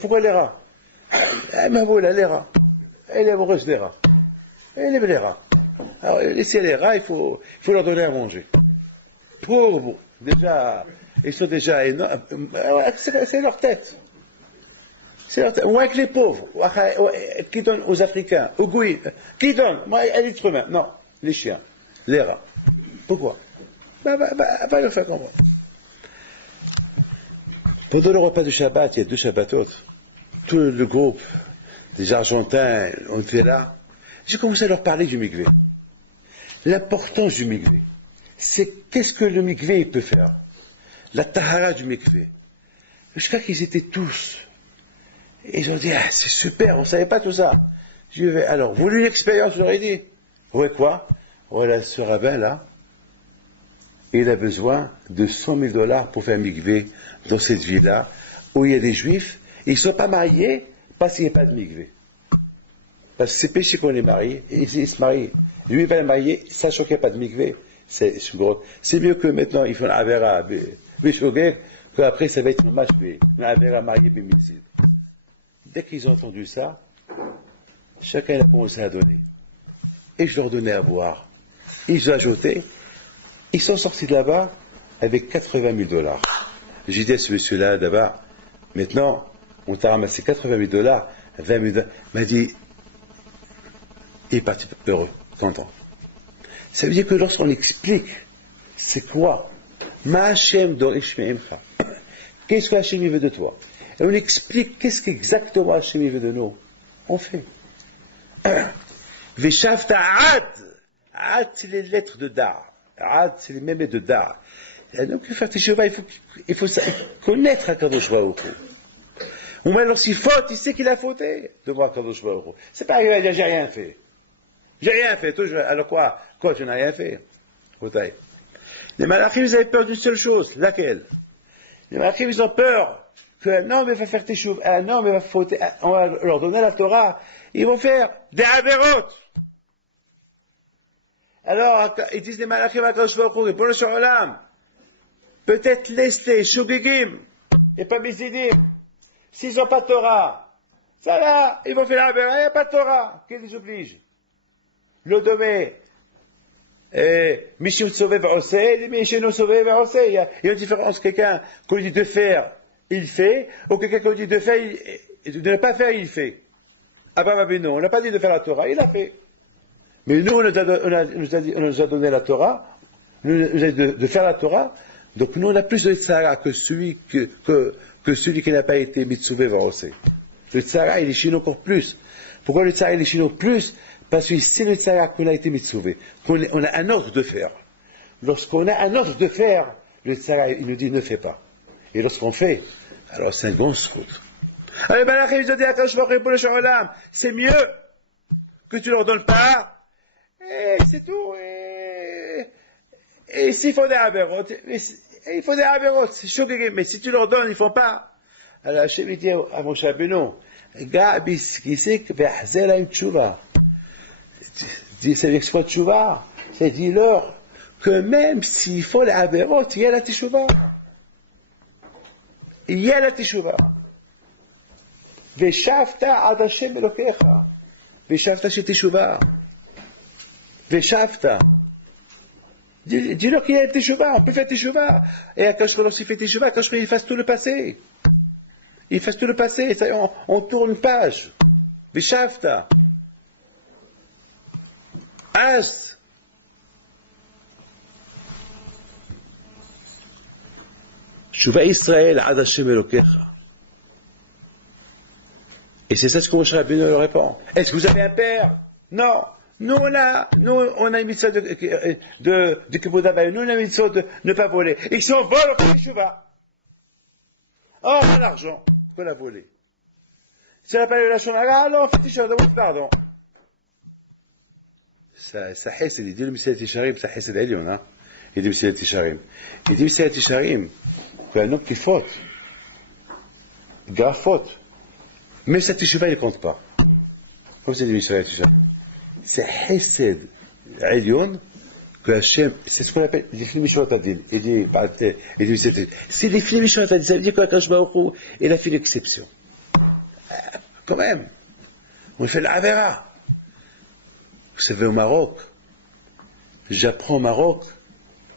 pourquoi les rats? Ben boule, les rats. Elle est amoureuse des rats. Elle aime les rats. Alors, laisser les rats, il faut leur donner à manger. Pauvres, déjà, ils sont déjà énormes. C'est leur tête. C'est leur tête. Ou avec les pauvres, qui donnent aux Africains, aux Gouïs, qui donnent? Moi, à l'être humain. Non, les chiens, les rats. Pourquoi? Va le faire comprendre. Pendant le repas de Shabbat, il y a 2 Shabbatot. Tout le groupe des Argentins, on était là. J'ai commencé à leur parler du mikvé. L'importance du mikvé. C'est qu'est-ce que le mikvé peut faire. La tahara du mikvé. Je crois qu'ils étaient tous. Et ils ont dit, ah, c'est super, on ne savait pas tout ça. Je vais, alors, vous voulez une expérience, je leur ai dit. Ouais, quoi? Voilà, ce rabbin là, il a besoin de $100 000 pour faire un mikvé dans cette ville-là, où il y a des juifs, ils ne sont pas mariés parce qu'il n'y a pas de mikvé. Parce que c'est péché qu'on est marié, et ils se marient. Lui, il va le marier, sachant qu'il n'y a pas de mikvé. C'est mieux que maintenant, ils font un avera, qu'après, ça va être un match, un avera marié, bémisil. Dès qu'ils ont entendu ça, chacun a commencé à donner. Et je leur donnais à boire. Ils ont ajouté, ils sont sortis de là-bas avec $80 000. J'ai dit à ce monsieur-là, d'abord, maintenant, on t'a ramassé $80 000, $20 000. Il m'a dit, il est parti heureux, content. Ça veut dire que lorsqu'on explique, c'est quoi? Ma Hashem dorish me'emcha. Qu'est-ce que Hashem veut de toi? Et on explique qu'est-ce qu'exactement Hashem veut de nous. On fait. Veshavta ad. Ad, c'est les lettres de Dar. Ad, c'est les mêmes lettres de Dar. Donc, pour faire Teshuvah, il faut connaître Akadosh Baruch Hu. Ou même lorsqu'il faute, il sait qu'il a fauté devant Akadosh Baruch Hu. C'est pas arrivé à dire j'ai rien fait. J'ai rien fait. Alors quoi? Quoi, je n'ai rien fait? Les malachim, ils avaient peur d'une seule chose. Laquelle? Les malachim, ils ont peur qu'un homme va faire Teshuvah, un homme va fauter, on va leur donner la Torah, ils vont faire des avérotes. Alors, ils disent les malachim à Kadosh Baruch Hu, pour le Shalom, peut-être lesté, shogegim, et pas misidim. S'ils n'ont pas de Torah, ça va, ils vont faire la Avera, il n'y a pas de Torah. Qui les oblige? Le domé, Mishim Tsové Vaosé, Mishim Tsové Vaosé. Il y a une différence. Quelqu'un qu'on dit de faire, il fait, ou quelqu'un qu'on dit de faire, de ne pas faire, il fait. Ah ben non, on n'a pas dit de faire la Torah, il a fait. Mais nous, on nous a donné la Torah, nous a dit de faire la Torah, donc nous, on a plus de tzara que celui qui n'a pas été Mitsouvé Vaosé. Le tzara, il est chez nous encore plus. Pourquoi le tzara, il est chez nous plus? Parce que c'est le tzara qu'on a été Mitsouvé, qu'on a un ordre de faire. Lorsqu'on a un ordre de faire, le tzara, il nous dit ne fais pas. Et lorsqu'on fait, alors c'est un grand srout. Alors, c'est mieux que tu leur donnes pas, et c'est tout, et s'il faut des avérotes, il faut des avérotes, c'est chaud, mais si tu leur donnes, ils font pas. Alors, Hachem dit à Moshe Rabbeinu, Gabis, qui sait que Behzela une tchouva. C'est l'exploit de tchouva. C'est dis-leur que même s'il faut les avérotes, il y a la tchouva. Il y a la tchouva. Veshavta ad Hashem Elokecha. Veshavta chez tchouva. Veshavta. Dis-leur qu'il y a tchouva. On peut faire tchouva. Et à Kadosh Baruch Hu, il fait tchouva. Kadosh Baruch Hu, il fasse tout le passé. Il fasse tout le passé. On tourne une page. Veshavta. As. Tchouva Israël ad Hashem Elokecha. Et c'est ça ce que Moshe Rabbeinu leur répond. Est-ce que vous avez un père? Non. Nous, on a une mitzvah de Kibbutz Avayim. Nous, on a une mitzvah de ne pas voler. Et si on vole, on fait Teshuvah. Oh, on a l'argent qu'on a volé. Si on n'a pas eu la Shonara, alors on fait Teshuvah, demande pardon. ça حسد يدير مسيرة يشاريم ça حسد عليون hein يدير مسيرة يشاريم يدير مسيرة يشاريم un homme qui faute grave faute même sa teshuva il compte pas comme c'est des مسيرة يشاريم c'est حسد عليون que Hachem, c'est ce qu'on appelle les films Mishuratadin. C'est des films Mishuratadin, ça veut dire que Akadosh Baruch Hu, il a fait l'exception. Quand même, on fait l'Avera. Vous savez, au Maroc, j'apprends au Maroc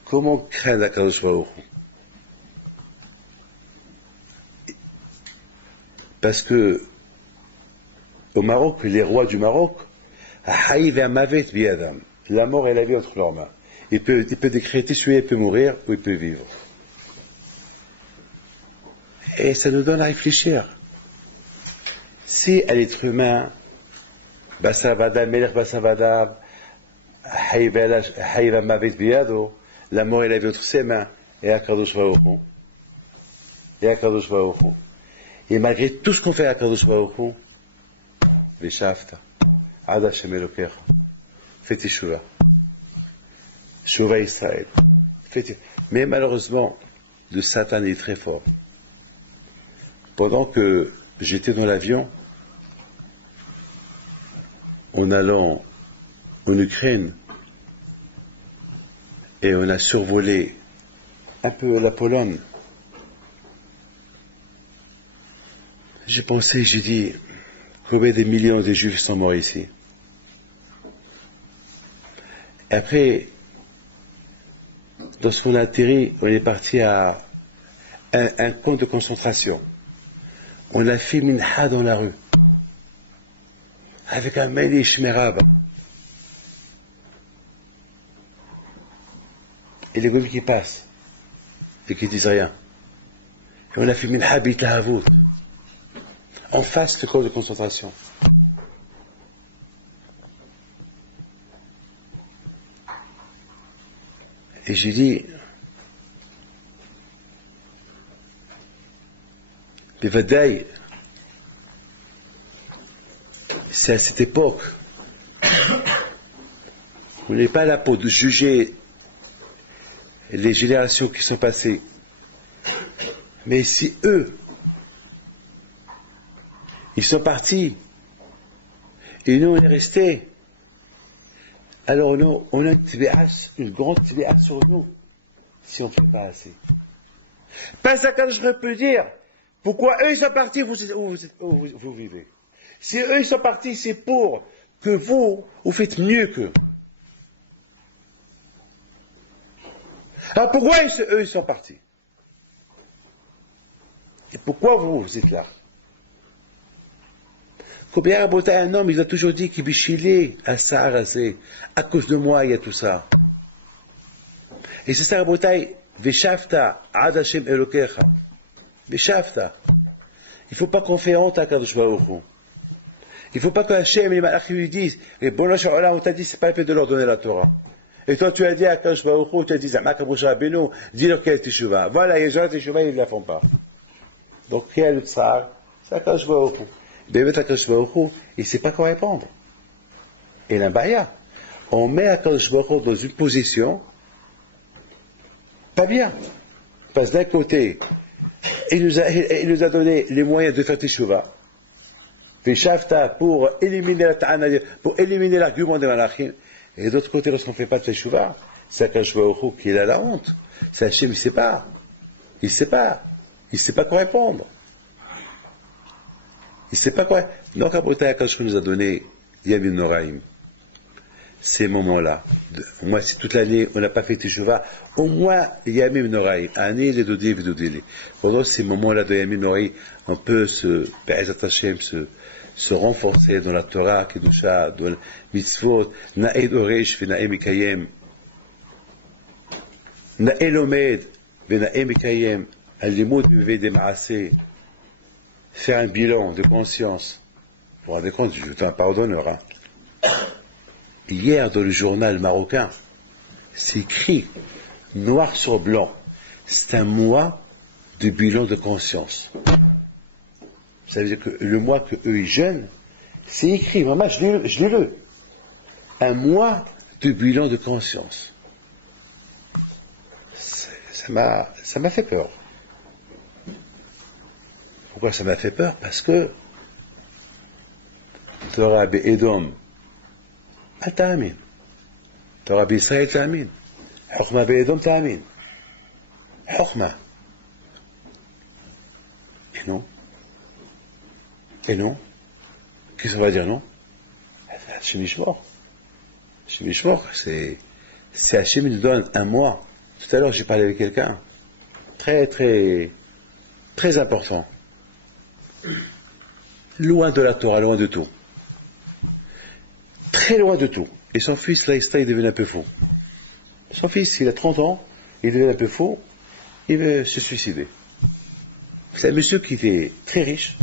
comment craindre Akadosh Baruch Hu. Parce que au Maroc, les rois du Maroc, Haïv et Amavet biadam. La mort et la vie entre leurs mains. Il peut décréter celui-là, il peut mourir ou il peut vivre. Et ça nous donne à réfléchir. Si à l'être humain, Basavada, Melech Basavada, Haïva Mavet Biado, la mort et la vie entre ses mains, et Akadosh Baruch Hu. Et malgré tout ce qu'on fait à Akadosh Baruch Hu, Veshafta, Ad Hashem Elokecha. Faites Teshuvah. Teshuvah Israël. Mais malheureusement, le Satan est très fort. Pendant que j'étais dans l'avion, en allant en Ukraine, et on a survolé un peu la Pologne, j'ai pensé, j'ai dit, combien de millions de Juifs sont morts ici? Après, lorsqu'on a atterri, on est parti à un camp de concentration. On a fait minha dans la rue, avec un Melish Merab. Et les gomis qui passent, et qui disent rien. Et on a fait minha bitlahavut, en face du camp de concentration. Et j'ai dit, Bevadaï, c'est à cette époque, on n'est pas là pour juger les générations qui sont passées. Mais si eux, ils sont partis, et nous on est restés, alors nous, on a une grande tibéas sur nous, si on ne fait pas assez. Pas ça quand je peux dire, pourquoi eux ils sont partis, vous vivez. Si eux ils sont partis, c'est pour que vous faites mieux qu'eux. Alors pourquoi eux ils sont partis? Et pourquoi vous êtes là? Combien un homme, il a toujours dit qu'il bichilait à Saharasé. À cause de moi, il y a tout ça. Et c'est ça, Rabotai, Veshafta, Ad Hashem Elokecha. Veshafta. Il ne faut pas qu'on fait honte à Kadosh Baruch Hu. Il ne faut pas que Hashem et les malachim lui disent, et bon, là, on t'a dit, c'est pas la peine de leur donner la Torah. Et toi, tu as dit à Kadosh Baruch Hu, tu as dit, Zama Kadosh Rabbeinu, dis-leur qu'elle est Teshuvah. Voilà, les gens Teshuvah, ils ne la font pas. Donc, qui a le tsar? C'est Kadosh Baruch Hu. Bémet Akadosh Baruch Hu, il ne sait pas quoi répondre. Et la baya, on met Akadosh Baruch Hu dans une position pas bien. Parce que d'un côté, il nous a donné les moyens de faire Teshuvah. Veshafta pour éliminer la ta'ana, pour éliminer l'argument des malachim. Et d'autre côté, lorsqu'on ne fait pas de Teshuvah, c'est Akadosh Baruch Hu qui a la honte. C'est Hachem, il ne sait pas. Il ne sait pas. Il ne sait pas quoi répondre. Il ne sait pas quoi. Donc, Abotai Akadosh nous a donné Yamim Noraim. Ces moments-là. Moi, si toute l'année, on n'a pas fait Teshuvah, au moins Yamim Noraim. Année, les Dodi, les Dodili. Pendant ces moments-là de Yamim Noraim, on peut se renforcer dans la Torah, Kedusha, dans le mitzvot, Na'ed Oresh, Na'ed Mikayem, Na'ed Omed, Na'ed Mikayem, Al-Limud, Vivede Ma'aseh. Faire un bilan de conscience. Vous vous rendez compte, je suis un pardonneur. Hein. Hier, dans le journal marocain, c'est écrit, noir sur blanc, c'est un mois de bilan de conscience. Ça veut dire que le mois que eux ils jeûnent, c'est écrit, maman, je l'ai lu. Un mois de bilan de conscience. Ça m'a fait peur. Pourquoi ça m'a fait peur? Parce que Torah Edom, Ta'amin. Torah Israël, Ta'amin. Hokma Edom, Ta'amin. Hokma. Et non. Et non. Qu'est-ce qu'on va dire non? Hachem Ishmor. Hachem Ishmor, c'est Hachem nous donne un mois. Tout à l'heure, j'ai parlé avec quelqu'un. Très, très, très important. Loin de la Torah, loin de tout. Très loin de tout. Et son fils, là, il devient un peu fou. Son fils, il a 30 ans, il devient un peu fou, il veut se suicider. C'est un monsieur qui était très riche,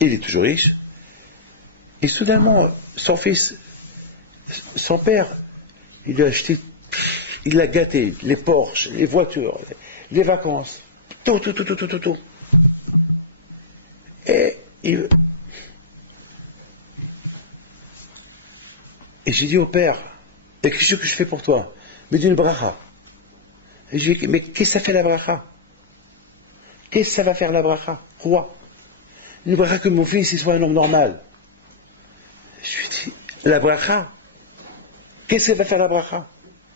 il est toujours riche, et soudainement, son fils, son père, il lui a acheté, il l'a gâté, les Porsche, les voitures, les vacances, tout. Et j'ai dit au père, et qu'est-ce que je fais pour toi? Mais d'une bracha. Et j'ai dit, mais qu'est-ce que ça fait la bracha? Qu'est-ce que ça va faire la bracha? Quoi? Une bracha que mon fils il soit un homme normal. Je lui dis, la bracha? Qu'est-ce que ça va faire la bracha?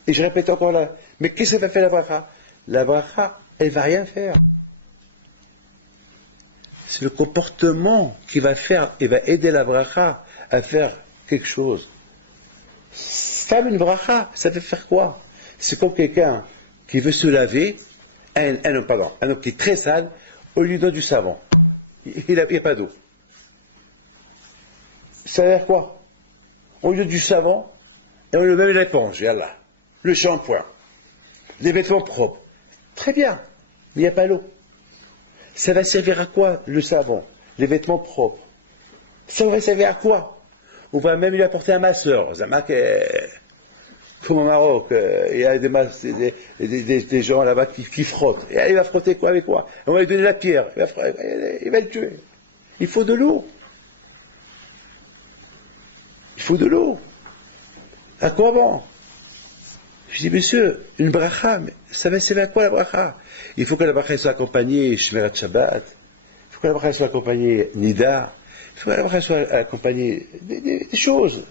Et je répète encore là, mais qu'est-ce que ça va faire la bracha? La bracha, elle va rien faire. C'est le comportement qui va faire et va aider la bracha à faire quelque chose. Faire une bracha, ça veut faire quoi? C'est comme quelqu'un qui veut se laver, un homme qui est très sale, on lui donne du savon. Il n'y a pas d'eau. Ça veut dire quoi? On lui donne du savon et on lui met l'éponge, yallah, le shampoing, les vêtements propres. Très bien, mais il n'y a pas l'eau. Ça va servir à quoi le savon, les vêtements propres? Ça va servir à quoi? On va même lui apporter un masseur. Zamak, comme au Maroc, il y a des gens là-bas qui frottent. Et il va frotter quoi avec quoi? On va lui donner la pierre. Il va le tuer. Il faut de l'eau. Il faut de l'eau. À quoi bon? Je dis, monsieur, une bracha, mais ça va servir à quoi la bracha? Il faut que la bracha soit accompagnée Shmirat Shabbat. Il faut que la bracha soit accompagnée Nida. Il faut que la bracha soit accompagnée des choses.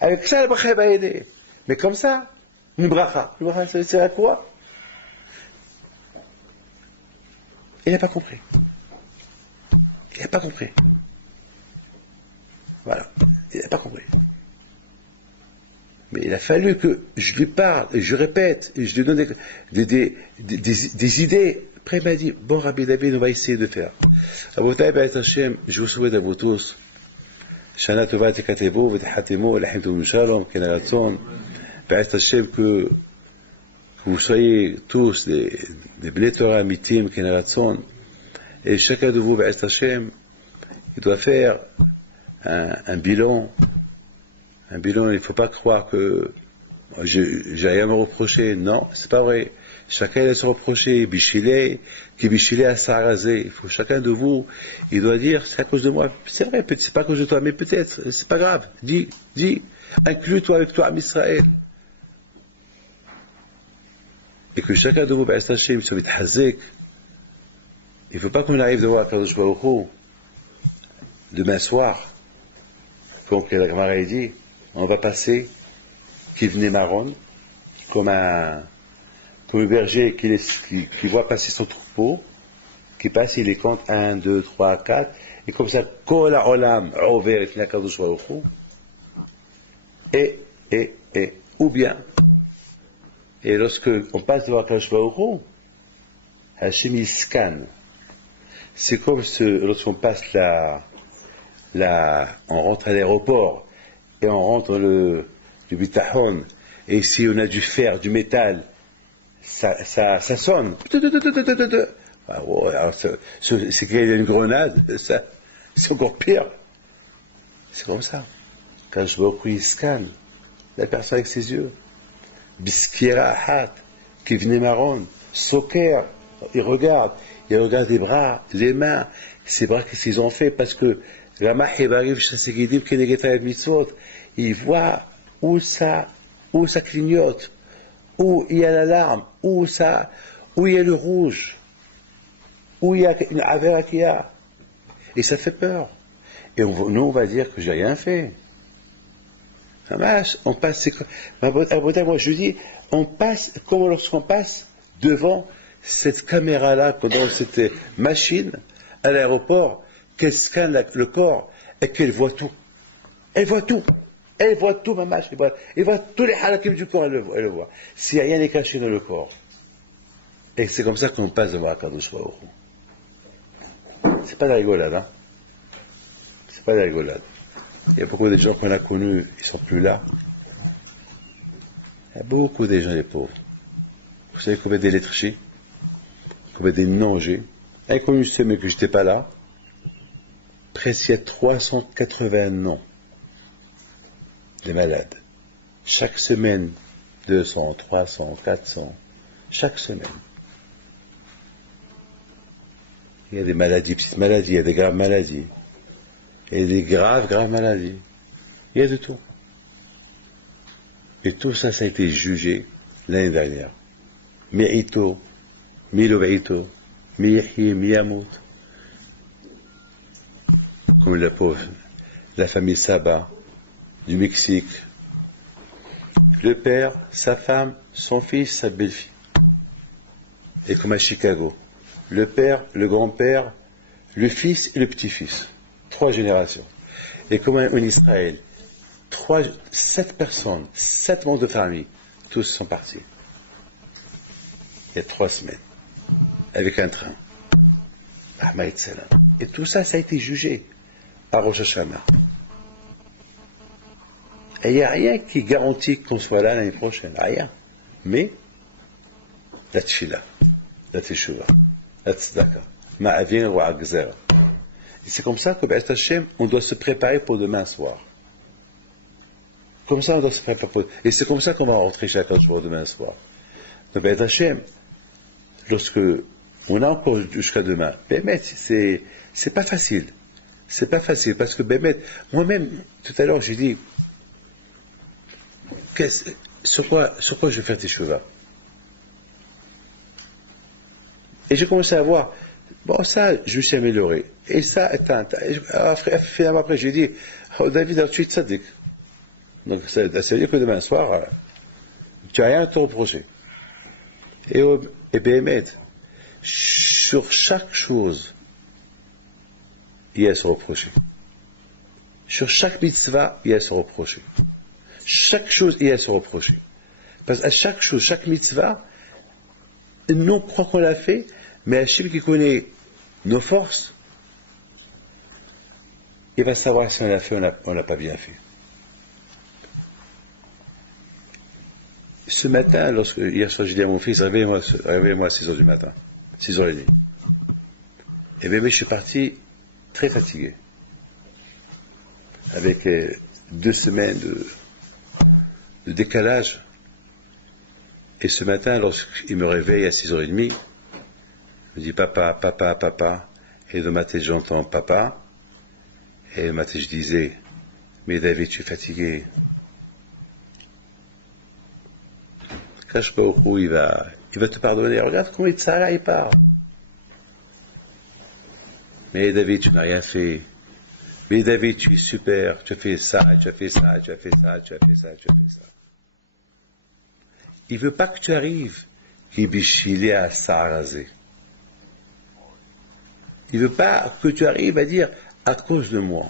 Avec ça, la bracha va aider. Mais comme ça, une bracha ça sert à quoi? Il n'a pas compris. Il n'a pas compris. Voilà. Il n'a pas compris. Mais il a fallu que je lui parle, et je répète, et je lui donne des idées. Après, il m'a dit, bon, Rabbi David, on va essayer de faire. Abotai B'ayat Hashem, je vous souhaite à vous tous, Shana Tova Tekatevo, V'techatemo, Lachem Tovim Shalom, Ken Ratzon, B'ayat Hashem, que vous soyez tous des Bnei Torah Mitim, Ken Ratzon, et chacun de vous, B'ayat Hashem, il doit faire un bilan. Un bilan, il ne faut pas croire que j'ai rien à me reprocher. Non, c'est pas vrai. Chacun a se reprocher. Bichilé, qui bichilé à Sarazé. Il faut chacun de vous, il doit dire, c'est à cause de moi. C'est vrai, c'est pas à cause de toi, mais peut-être, c'est pas grave. Dis, inclus-toi avec toi, Israël. Et que chacun de vous, il ne faut pas qu'on arrive de voir Kadosh Baruch Hu demain soir, comme la Gemara dit, on va passer qui venait marron, comme un berger qui voit passer son troupeau, qui passe, il les compte 1, 2, 3, 4, et comme ça, Kol ha'olam over et la Kadosh Baruch Hu, et, ou bien, et lorsque on passe devant Kadosh Baruch Hu, Hachem il scanne. C'est comme lorsqu'on passe on rentre à l'aéroport, et on rentre le bitachon, et si on a du fer, du métal, ça sonne. Ah ouais, alors c'est qu'il y a une grenade, ça, c'est encore pire. C'est comme ça. Quand je vois il scanne la personne avec ses yeux. Biskira hat, qui venait marron, soker, il regarde les bras, les mains, ces bras qu'est-ce qu'ils ont fait, parce que il voit où ça où ça clignote, où il y a l'alarme, où il y a le rouge, où il y a une avera qu'il y a. Et ça fait peur. Et nous, on va dire que j'ai rien fait. On passe, moi je dis, on passe, comme lorsqu'on passe devant cette caméra-là, dans cette machine, à l'aéroport, qu'elle scanne le corps et qu'elle voit tout. Elle voit tout. Elle voit tout, ma mâche. Elle voit tous les halakim du corps, elle le voit. Si rien n'est caché dans le corps. Et c'est comme ça qu'on passe devant la Kadosh Baruch Hu. C'est pas de la rigolade, hein. C'est pas de la rigolade. Il y a beaucoup de gens qu'on a connus, ils sont plus là. Il y a beaucoup de gens, les pauvres. Vous savez combien des lettres J, combien des noms j'ai. Inconnu, je sais, mais que j'étais pas là. Presque il y a 380 noms des malades. Chaque semaine, 200, 300, 400. Chaque semaine. Il y a des maladies, petites maladies, il y a des graves maladies. Il y a des graves maladies. Il y a de tout. Et tout ça, ça a été jugé l'année dernière. Mi'ito, Milo'ito, Mi'hi, Mi'amut. Comme la famille Saba du Mexique. Le père, sa femme, son fils, sa belle-fille. Et comme à Chicago. Le père, le grand-père, le fils et le petit-fils. 3 générations. Et comme en Israël, 7 personnes, 7 membres de famille, tous sont partis. Il y a 3 semaines. Avec un train. Ahmed Salam. Et tout ça, ça a été jugé à Rosh Hashanah. Et il n'y a rien qui garantit qu'on soit là l'année prochaine. Rien. Mais, la tchila, la teshuva, la tzedaka, ma'avin wa agzera. Et c'est comme ça que, B'et Hashem, on doit se préparer pour demain soir. Comme ça, on doit se préparer pour... Et c'est comme ça qu'on va rentrer chez Akadosh Baruch Hu demain soir. Donc, B'et Hashem, lorsque on a encore jusqu'à demain, Bémet, c'est pas facile. C'est pas facile, parce que Bémet, moi-même, tout à l'heure, j'ai dit, sur quoi je vais faire tes cheveux? Et j'ai commencé à voir, bon, ça, je me suis amélioré. Et ça, finalement, après, j'ai dit, oh, David, tu es tzaddik. Donc, ça veut dire que demain soir, tu n'as rien à te reprocher. Et Béhémet, sur chaque chose, il y a à se reprocher. Sur chaque mitzvah, il y a à se reprocher. Chaque chose, il y a à se reprocher. Parce qu'à chaque chose, chaque mitzvah, nous, on croit qu'on l'a fait, mais Hachem qui connaît nos forces, il va savoir si on l'a fait ou on n'a pas bien fait. Ce matin, hier soir, j'ai dit à mon fils, réveille-moi à 6 heures du matin, 6h30. Et bien, je suis parti très fatigué. Avec 2 semaines de décalage. Et ce matin, lorsqu'il me réveille à 6h30, je me dis papa. Et de ma tête, j'entends papa. Et de ma tête, je disais, mais David, tu es fatigué. Kadosh Baruch Hu, il va te pardonner. Regarde comment il parle. Mais David, tu n'as rien fait. Mais David, tu es super. Tu as fait ça, tu as fait ça, tu as fait ça, tu as fait ça, tu as fait ça. Il ne veut pas que tu arrives. Il ne veut pas que tu arrives à dire à cause de moi.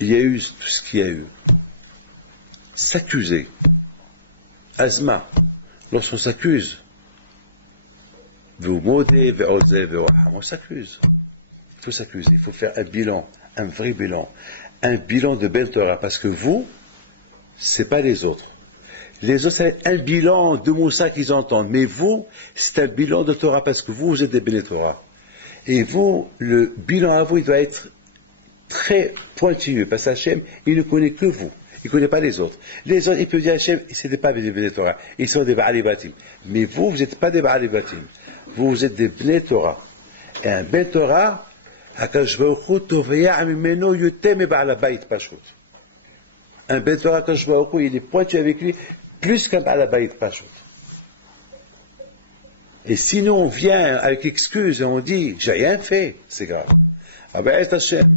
Il y a eu tout ce qu'il y a eu. S'accuser. Azma. Lorsqu'on s'accuse, on s'accuse. Il faut s'accuser. Il faut faire un bilan, un vrai bilan. Un bilan de belle Torah. Parce que vous, c'est pas les autres. Les autres, c'est un bilan de Moussa qu'ils entendent. Mais vous, c'est un bilan de Torah parce que vous êtes des Bnei Torah. Et vous, le bilan à vous, il doit être très pointilleux. Parce qu'Hachem, il ne connaît que vous. Il ne connaît pas les autres. Les autres, il peut dire Hachem, ce n'est pas des Bnei Torah. Ils sont des Ba'ali Batim. Mais vous n'êtes pas des Ba'ali Batim. Vous êtes des Bnei Torah. Et un Bnei Torah, un un Ben Torah Kadosh Baruch Hu, il est pointu avec lui, plus qu'un Balabayit Pashut. Et si nous on vient avec excuse et on dit, j'ai rien fait, c'est grave. Ah ben, Hashem,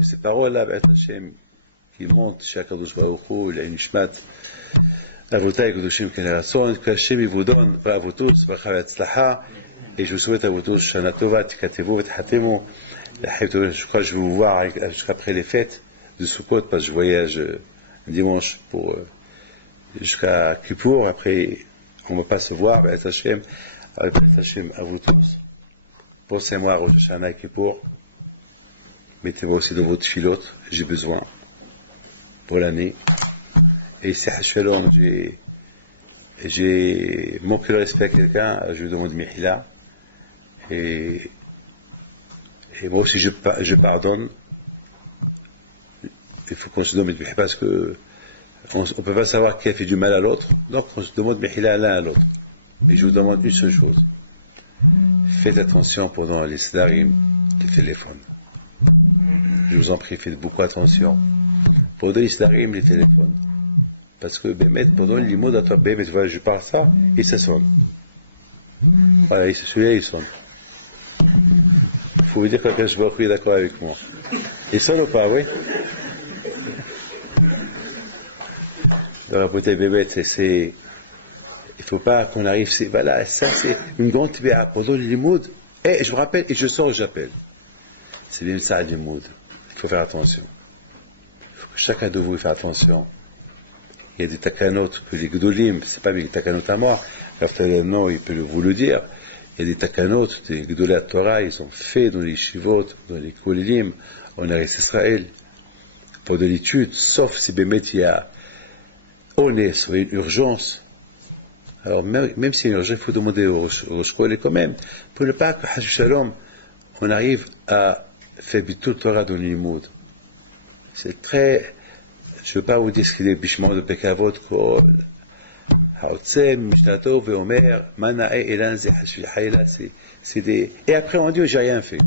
ces paroles-là, ben Hashem, qui montrent chez Kadosh Baruch Hu, il a une shmat, Avotai Kedoshim Keneratson, que Hashem il vous donne, bravo tous, bracha ve'atzlacha, et je vous souhaite à vous tous, Shana Tova, Tikatevu, Vetchatemu, je crois que je vais vous voir jusqu'après les fêtes de Sukkot, parce que je voyage dimanche pour, jusqu'à Kippour, après, on ne va pas se voir, ben Hashem, à vous tous. Pensez-moi à Rosh Hashanah et Kippour, mettez-moi aussi dans votre filote, j'ai besoin, pour l'année. Et si Hachelon, j'ai manqué le respect à quelqu'un, je lui demande Mihila. Et moi aussi, je pardonne. Il faut qu'on se donne Mihila parce que on ne peut pas savoir qui a fait du mal à l'autre. Donc, on se demande Mihila l'un à l'autre. Et je vous demande une seule chose. Faites attention pendant les Sdarim, les téléphones. Je vous en prie, faites beaucoup attention. Pendant les Sdarim, les téléphones. Parce que pendant les mots d'attoi, voilà, je parle ça, et ça sonne. Voilà, celui-là, il sonne. Il faut vous dire que je vois est d'accord avec moi. Il sonne ou pas, oui? Dans la beauté bébé, il faut pas qu'on arrive, voilà, ça c'est une grande tibéa. Pendant les mots, et je me rappelle, et je sors, j'appelle. C'est bien ça, les mots. Il faut faire attention. Il faut que chacun de vous fasse attention. Il y a des takanot que les gdolim, c'est pas des takanot à moi, non, il peut vous le dire. Il y a des takanot, des gdolat Torah, ils ont fait dans les shivot, dans les kolélim, en Eretz Israël, pour de l'étude, sauf si bémet il y a honnête, ou une urgence. Alors, même s'il y a une urgence, il faut demander au Shkolet quand même, pour ne pas que Hajj Shalom, on arrive à faire bitul Torah dans les mots. C'est très, je ne veux pas vous dire ce qu'il est bichement de Pekavot, Kol, Haotzem, Mishnato, Veomer, Manae, Elan, Zehashvil, c'est des, et après on dit, j'ai rien fait.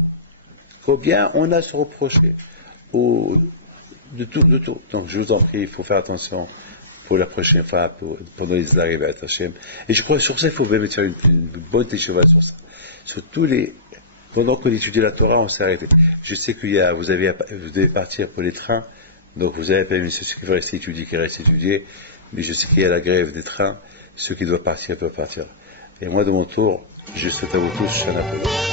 Combien on a à se reprocher, ou, de tout. Donc, je vous en prie, il faut faire attention pour la prochaine fois, pendant les arrivées à Hachem. Et je crois que sur ça, il faut même faire une bonne técheval sur ça. Sur tous les, pendant qu'on étudie la Torah, on s'est arrêté. Je sais vous devez partir pour les trains. Donc vous avez permis ceux qui veulent rester étudier, qui restent étudier, mais je sais qu'il y a la grève des trains, ceux qui doivent partir peuvent partir. Et moi de mon tour, je souhaite à vous tous Shana Tova.